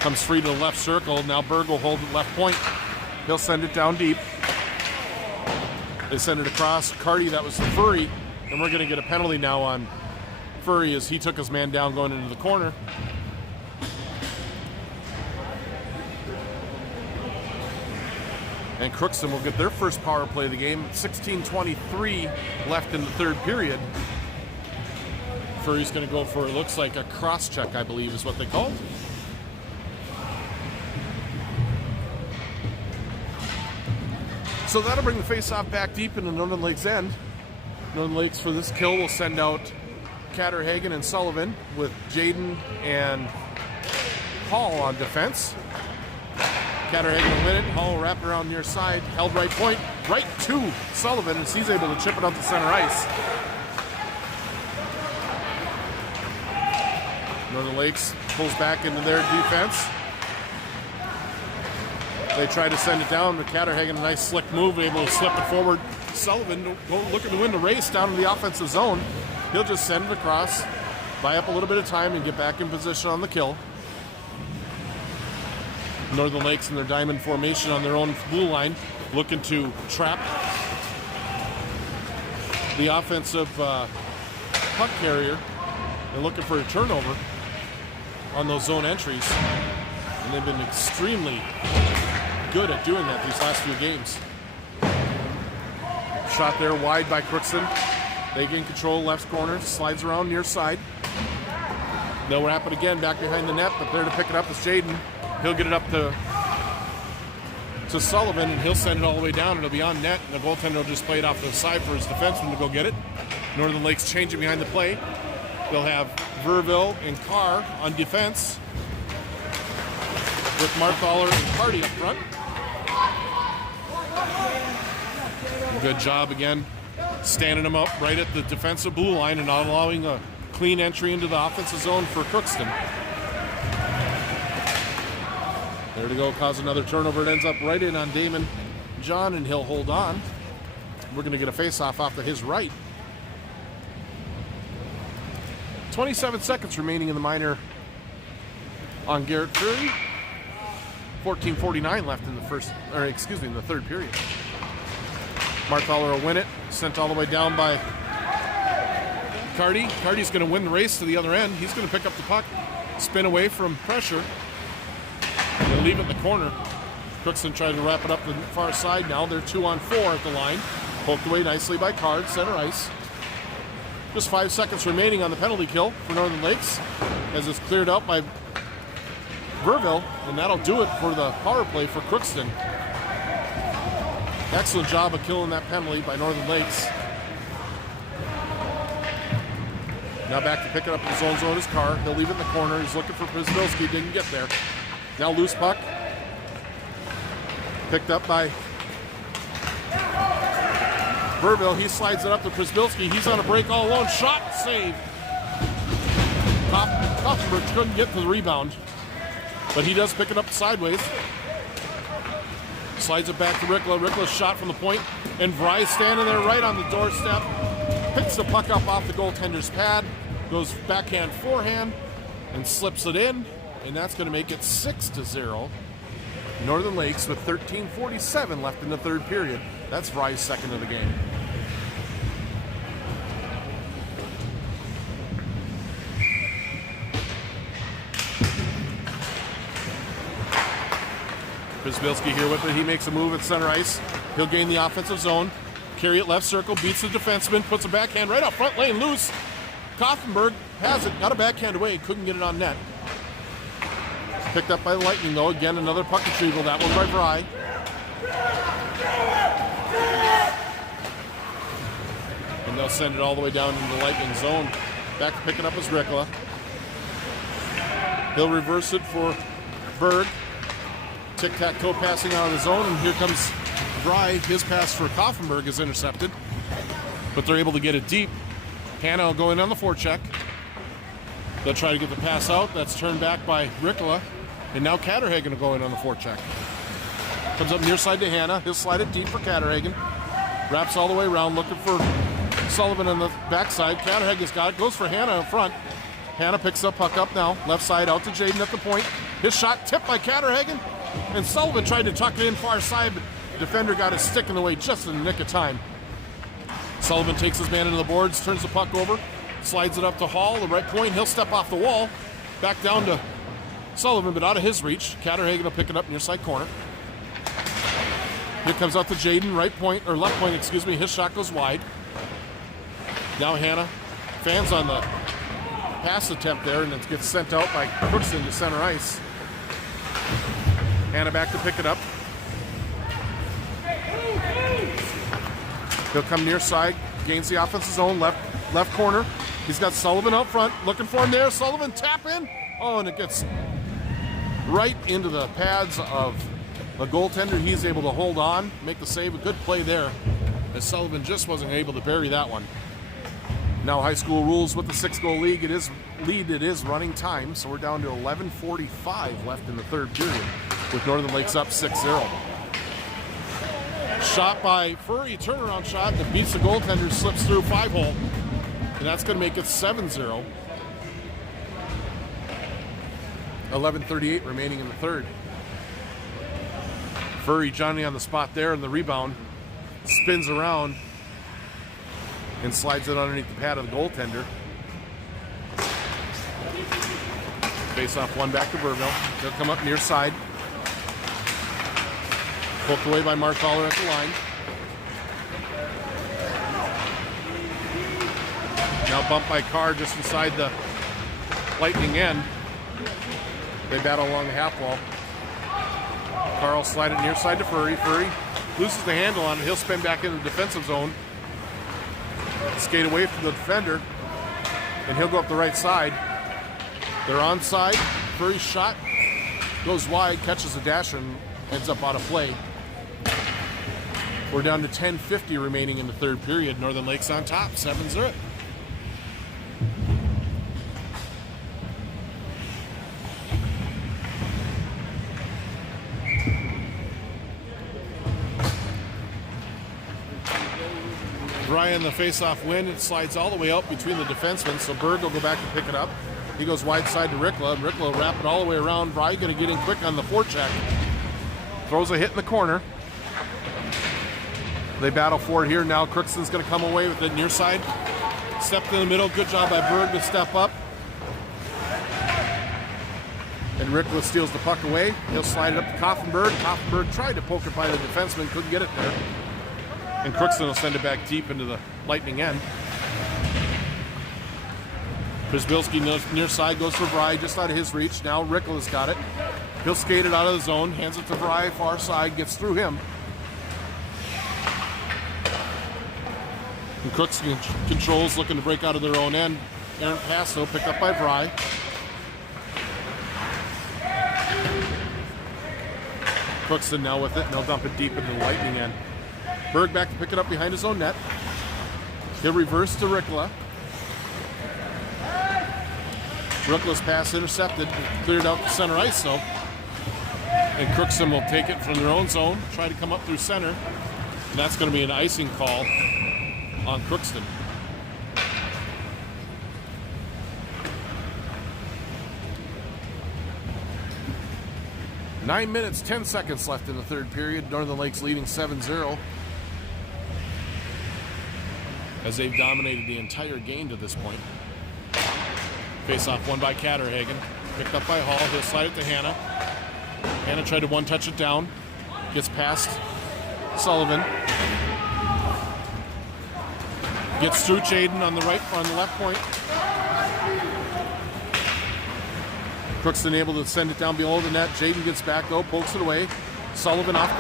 Comes free to the left circle. Now Berg will hold it left point. He'll send it down deep. They send it across. Carty, that was the Furry. And we're going to get a penalty now on Furry as he took his man down going into the corner. And Crookston will get their first power play of the game. 16:23 left in the third period. Furry's going to go for, it looks like a cross check, I believe is what they called. So that'll bring the face-off back deep into Northern Lakes end. Northern Lakes for this kill will send out Catterhagen and Sullivan with Jaden and Hall on defense. Catterhagen will win it. Hall will wrap around near side. Held right point. Right to Sullivan as he's able to chip it up to center ice. Northern Lakes pulls back into their defense. They try to send it down, but Catterhagen, a nice slick move, able to slip it forward. Sullivan looking to win the race down in the offensive zone. He'll just send it across, buy up a little bit of time, and get back in position on the kill. Northern Lakes in their diamond formation on their own blue line, looking to trap the offensive puck carrier and looking for a turnover on those zone entries. And they've been extremely good at doing that these last few games. Shot there wide by Crookston. They gain control left corner, slides around near side. They'll wrap it again back behind the net, but there to pick it up is Jaden. He'll get it up to Sullivan, and he'll send it all the way down. It'll be on net, and the goaltender will just play it off to the side for his defenseman to go get it. Northern Lakes changing behind the play. They'll have Verville and Carr on defense, with Marthaler and Hardy up front. Good job again, standing them up right at the defensive blue line and not allowing a clean entry into the offensive zone for Crookston. There to go, cause another turnover. It ends up right in on Damon John, and he'll hold on. We're going to get a face-off off to his right. 27 seconds remaining in the minor on Garrett Fury. 14:49 left in the in the third period. Marthaler will win it, sent all the way down by Cardy. Cardy's going to win the race to the other end. He's going to pick up the puck, spin away from pressure. They'll leave it in the corner. Crookston trying to wrap it up the far side now. They're 2-on-4 at the line. Poked away nicely by Card, center ice. Just 5 seconds remaining on the penalty kill for Northern Lakes as it's cleared out by Verville, and that'll do it for the power play for Crookston. Excellent job of killing that penalty by Northern Lakes. Now back to pick it up in his own zone is Carr. He'll leave it in the corner. He's looking for Przybylski. Didn't get there. Now loose puck. Picked up by Verville. He slides it up to Przybylski. He's on a break all alone. Shot, save. Koffenberg couldn't get to the rebound, but he does pick it up sideways. Slides it back to Rickla. Rickla's shot from the point, and Vry's standing there right on the doorstep. Picks the puck up off the goaltender's pad, goes backhand, forehand, and slips it in. And that's going to make it 6-0. Northern Lakes with 13:47 left in the third period. That's Vry's second of the game. Przybylski here with it. He makes a move at center ice. He'll gain the offensive zone. Carry it left circle, beats the defenseman, puts a backhand right up front lane, loose. Koffenberg has it, got a backhand away, couldn't get it on net. Picked up by the Lightning, though. Again, another puck retrieval. That one by Vry. And they'll send it all the way down into the Lightning zone. Back to pick it up is Rickla. He'll reverse it for Berg. Tic-tac-toe passing out of the zone, and here comes Vry. His pass for Koffenberg is intercepted, but they're able to get it deep. Hanna will go in on the forecheck. They'll try to get the pass out. That's turned back by Rickla. And now Catterhagen will go in on the forecheck. Comes up near side to Hanna. He'll slide it deep for Catterhagen. Wraps all the way around, looking for Sullivan on the backside. Catterhagen's got it. Goes for Hanna up front. Hanna picks up puck up now. Left side out to Jaden at the point. His shot tipped by Catterhagen. And Sullivan tried to tuck it in far side, but the defender got his stick in the way just in the nick of time. Sullivan takes his man into the boards, turns the puck over, slides it up to Hall, the right point. He'll step off the wall. Back down to Sullivan, but out of his reach. Catterhagen will pick it up near side corner. Here comes out to Jaden, right point, or left point, excuse me. His shot goes wide. Now Hanna fans on the pass attempt there, and it gets sent out by Crookston to center ice. Hanna back to pick it up. He'll come near side, gains the offensive zone, left corner. He's got Sullivan out front, looking for him there. Sullivan tap in. Oh, and it gets right into the pads of the goaltender. He's able to hold on, make the save. A good play there, as Sullivan just wasn't able to bury that one. Now high school rules with the 6-goal league. It is running time, so we're down to 11:45 left in the third period, with Northern Lakes up 6-0. Shot by Furry, turnaround shot that beats the goaltender, slips through 5-hole, and that's going to make it 7-0. 11:38 remaining in the third. Furry, Johnny on the spot there, and the rebound spins around and slides it underneath the pad of the goaltender. Face off one back to Verville. They'll come up near side. Poked away by Marthaler at the line. Now bumped by Carr just inside the Lightning end. They battle along the half wall. Carl slide it near side to Furry. Furry loses the handle on it. He'll spin back into the defensive zone. Skate away from the defender. And he'll go up the right side. They're onside. Furry's shot goes wide, catches the dasher, and ends up out of play. We're down to 10:50 remaining in the third period. Northern Lakes on top, 7-0. Ryan, the face-off win. It slides all the way out between the defensemen, so Berg will go back and pick it up. He goes wide side to Rickla, and Rickla will wrap it all the way around. Ryan going to get in quick on the forecheck. Throws a hit in the corner. They battle for it here. Now Crookston's going to come away with it near side. Stepped in the middle. Good job by Berg to step up. And Rickla steals the puck away. He'll slide it up to Koffenberg. Koffenberg tried to poke it by the defenseman, couldn't get it there. And Crookston will send it back deep into the Lightning end. Przbilski near side goes for Vry, just out of his reach. Now Rickla's got it. He'll skate it out of the zone, hands it to Vry, far side, gets through him. And Crookston controls, looking to break out of their own end. Errant pass, though, picked up by Vry. Crookston now with it, and they'll dump it deep into the Lightning end. Berg back to pick it up behind his own net. He'll reverse to Rickla. Rickla's pass intercepted, cleared out to center ice though. And Crookston will take it from their own zone, try to come up through center. And that's going to be an icing call on Crookston. Nine minutes, 10 seconds left in the third period. Northern Lakes leading 7-0. As they've dominated the entire game to this point. Face-off won by Catterhagen. Picked up by Hall. He'll slide it to Hannah. Hannah tried to one-touch it down. Gets past Sullivan. Gets through Jaden on the left point. Crookston able to send it down below the net. Jaden gets back though, pokes it away. Sullivan off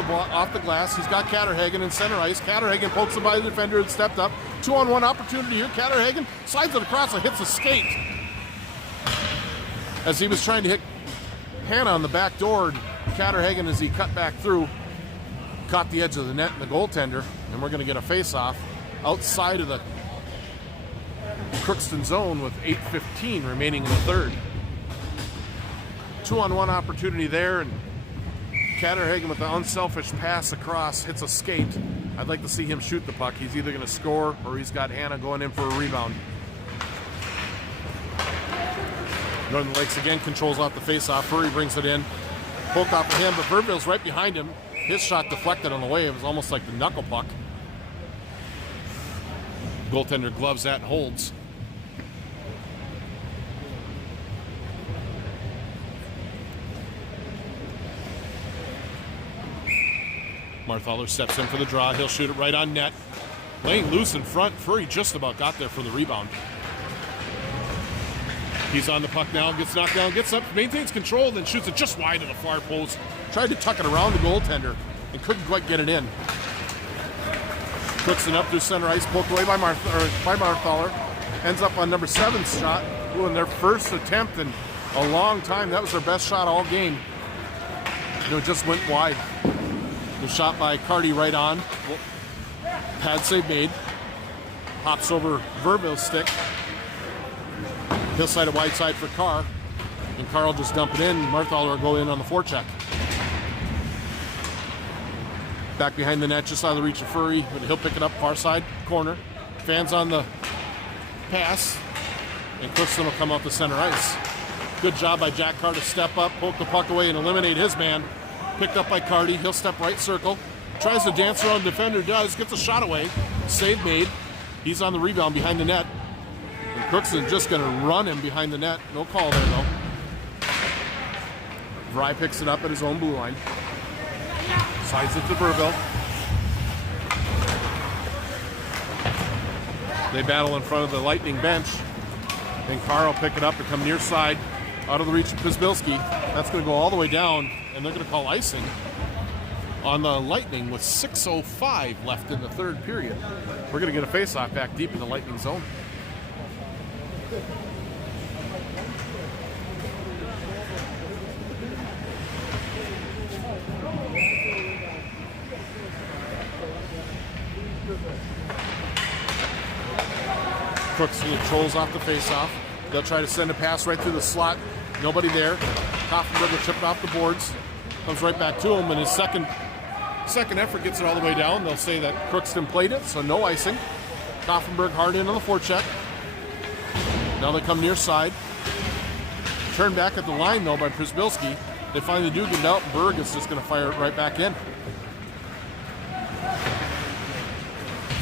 the glass. He's got Catterhagen in center ice. Catterhagen pokes it by the defender and stepped up. 2-on-1 opportunity here. Catterhagen slides it across and hits a skate. As he was trying to hit Hannah on the back door, Catterhagen, as he cut back through, caught the edge of the net and the goaltender, and we're going to get a face-off outside of the Crookston zone with 8:15 remaining in the third. 2-on-1 opportunity there, and Catterhagen with the unselfish pass across hits a skate. I'd like to see him shoot the puck. He's either going to score or he's got Hannah going in for a rebound. Northern Lakes again controls out the face-off. Furry brings it in. Poke off of him, but Birdville's right behind him. His shot deflected on the way. It was almost like the knuckle puck. Goaltender gloves that and holds. Marthaler steps in for the draw. He'll shoot it right on net. Laying loose in front. Furry just about got there for the rebound. He's on the puck now, gets knocked down, gets up, maintains control, then shoots it just wide of the far post. Tried to tuck it around the goaltender and couldn't quite get it in. Crookston up through center ice, poked away by Marthaler. Ends up on number 7's shot. Ooh, in their first attempt in a long time. That was their best shot all game. It just went wide. The shot by Carty right on. Pad save made. Hops over Verville's stick. He'll slide it wide side for Carr. And Carr will just dump it in. Marthaler will go in on the forecheck. Back behind the net, just out of the reach of Furry. But he'll pick it up far side corner. Fans on the pass. And Crookston will come out to center ice. Good job by Jack Carr to step up, poke the puck away, and eliminate his man. Picked up by Carty. He'll step right circle. Tries to dance around the defender. Does. Gets a shot away. Save made. He's on the rebound behind the net. And Crookston just going to run him behind the net. No call there, though. Vry picks it up at his own blue line. Slides it to Verville. They battle in front of the Lightning bench. And Carr will pick it up and come near side out of the reach of Przbilski. That's going to go all the way down, and they're going to call icing on the Lightning with 6:05 left in the third period. We're going to get a face-off back deep in the Lightning zone. Crookston controls off the face-off. They'll try to send a pass right through the slot. Nobody there. Koffenberg will chip it off the boards. Comes right back to him, and his second effort gets it all the way down. They'll say that Crookston played it, so no icing. Koffenberg hard in on the forecheck. Now they come near side. Turn back at the line, though, by Przbilski. They finally do get it out, and Berg is just going to fire it right back in.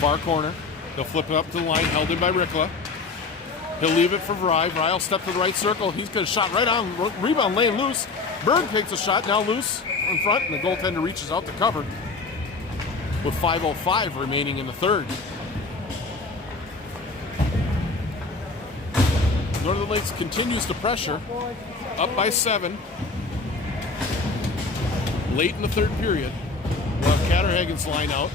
Far corner. They'll flip it up to the line, held in by Rikla. He'll leave it for Vrij. Vrij will step to the right circle. He's got a shot right on. Rebound laying loose. Berg takes a shot, now loose in front, and the goaltender reaches out to cover with 5:05 remaining in the third. Northern Lakes continues to pressure, up by 7. Late in the third period. We'll have Catterhagen's line out.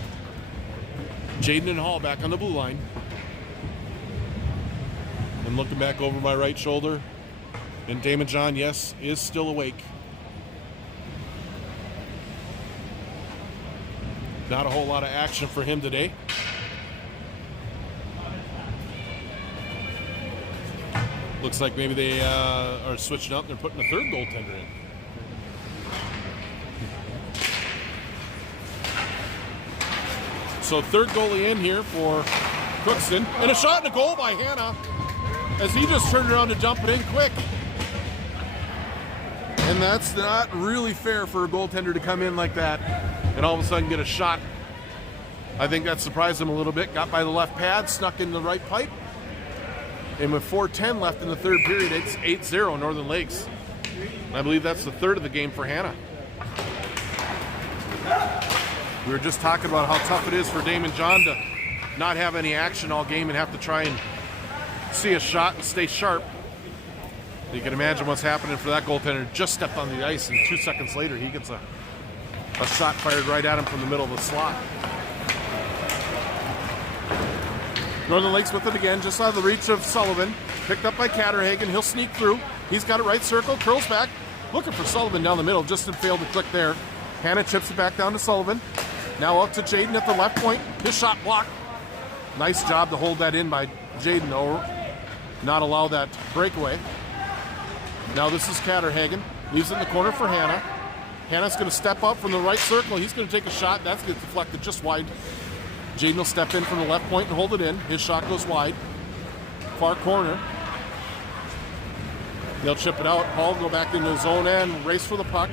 Jaden and Hall back on the blue line. And looking back over my right shoulder. And Damon John, yes, is still awake. Not a whole lot of action for him today. Looks like maybe they are switching up and they're putting a third goaltender in. So third goalie in here for Crookston. And a shot and a goal by Hanna as he just turned around to jump it in quick. And that's not really fair for a goaltender to come in like that and all of a sudden get a shot. I think that surprised him a little bit. Got by the left pad, snuck in the right pipe. And with 4:10 left in the third period, it's 8-0 Northern Lakes. I believe that's the third of the game for Hanna. We were just talking about how tough it is for Damon John to not have any action all game and have to try and see a shot and stay sharp. You can imagine what's happening for that goaltender. Just stepped on the ice, and 2 seconds later, he gets a shot fired right at him from the middle of the slot. Northern Lakes with it again, just out of the reach of Sullivan. Picked up by Catterhagen. He'll sneak through. He's got it right circle, curls back, looking for Sullivan down the middle. Just failed to click there. Hanna chips it back down to Sullivan. Now up to Jaden at the left point. His shot blocked. Nice job to hold that in by Jaden, though. Not allow that breakaway. Now this is Catterhagen. Leaves it in the corner for Hanna. Hanna's going to step up from the right circle. He's going to take a shot. That's going to deflected just wide. Jaden will step in from the left point and hold it in. His shot goes wide. Far corner. They'll chip it out. Hall will go back into his own end. Race for the puck.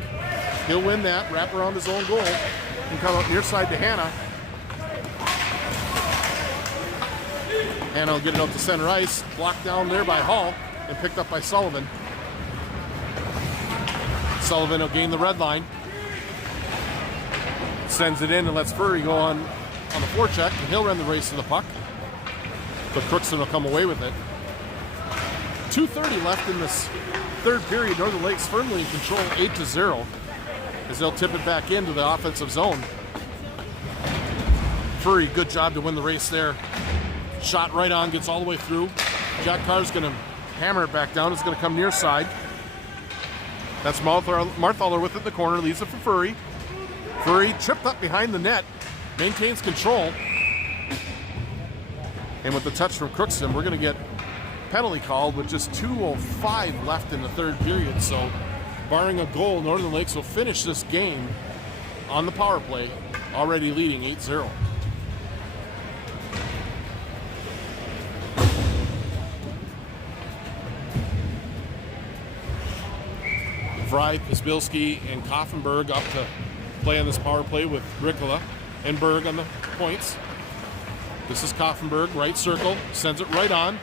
He'll win that. Wrap around his own goal. And come up near side to Hanna. Hanna will get it up to center ice. Blocked down there by Hall and picked up by Sullivan. Sullivan will gain the red line. Sends it in and lets Furry go on the forecheck, and he'll run the race to the puck. But Crookston will come away with it. 2:30 left in this third period. Northern Lakes firmly in control, 8-0, as they'll tip it back into the offensive zone. Furry, good job to win the race there. Shot right on, gets all the way through. Jack Carr's going to hammer it back down. It's going to come near side. That's Marthaler with it in the corner, leaves it for Furry. Furry tripped up behind the net, maintains control. And with the touch from Crookston, we're going to get penalty called with just 2:05 left in the third period. So, barring a goal, Northern Lakes will finish this game on the power play, already leading 8-0. Vrij, Przbilski, and Koffenberg up to play on this power play with Rikla and Berg on the points. This is Koffenberg, right circle, sends it right on.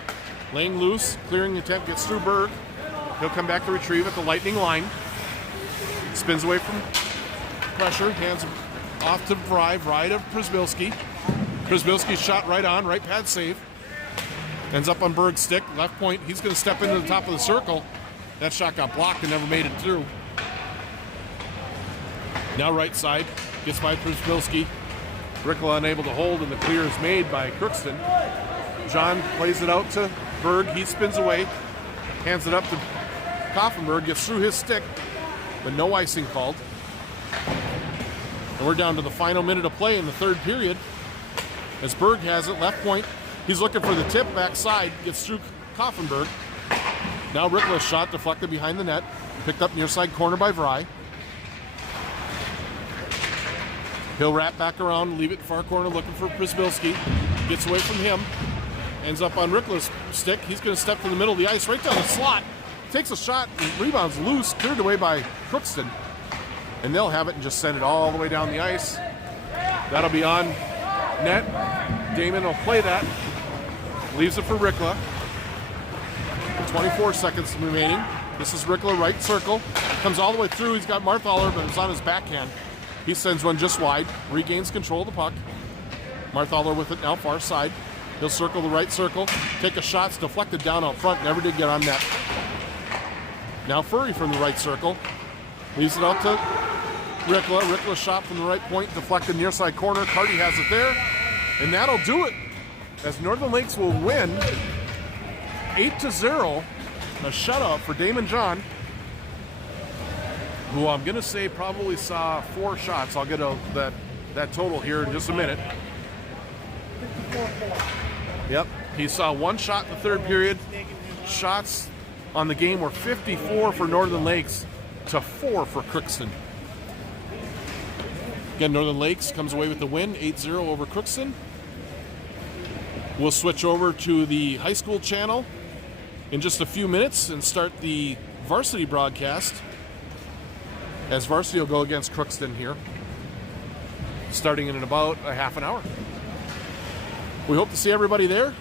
Laying loose, clearing attempt, gets through Berg. He'll come back to retrieve at the Lightning line. Spins away from pressure, hands off to Vrij, Vrij to Przbilski. Przbilski's shot right on, right pad save. Ends up on Berg's stick, left point. He's going to step into the top of the circle. That shot got blocked and never made it through. Now right side, gets by Przybylski. Rickla unable to hold, and the clear is made by Crookston. John plays it out to Berg. He spins away, hands it up to Koffenberg, gets through his stick, but no icing called. And we're down to the final minute of play in the third period. As Berg has it, left point. He's looking for the tip, backside, gets through Koffenberg. Now Rickla's shot deflected behind the net, picked up near side corner by Vrij. He'll wrap back around, leave it in far corner, looking for Przybylski. Gets away from him, ends up on Rickla's stick. He's going to step to the middle of the ice, right down the slot. Takes a shot, and rebounds loose, cleared away by Crookston. And they'll have it and just send it all the way down the ice. That'll be on net. Damon will play that. Leaves it for Rickla. 24 seconds remaining. This is Rickla, right circle. Comes all the way through. He's got Marthaler, but it's on his backhand. He sends one just wide. Regains control of the puck. Marthaler with it now, far side. He'll circle the right circle. Take a shot. It's deflected down out front. Never did get on net. Now Furry from the right circle. Leaves it out to Rickla. Rickla shot from the right point. Deflected near side corner. Carty has it there. And that'll do it. As Northern Lakes will win 8-0. A shutout for Damon John, who I'm going to say probably saw 4 shots. I'll get that total here in just a minute. Yep, he saw 1 shot in the third period. Shots on the game were 54 for Northern Lakes to 4 for Crookston. Again, Northern Lakes comes away with the win, 8-0 over Crookston. We'll switch over to the high school channel in just a few minutes and start the varsity broadcast, as varsity will go against Crookston here, starting in about a half an hour. We hope to see everybody there.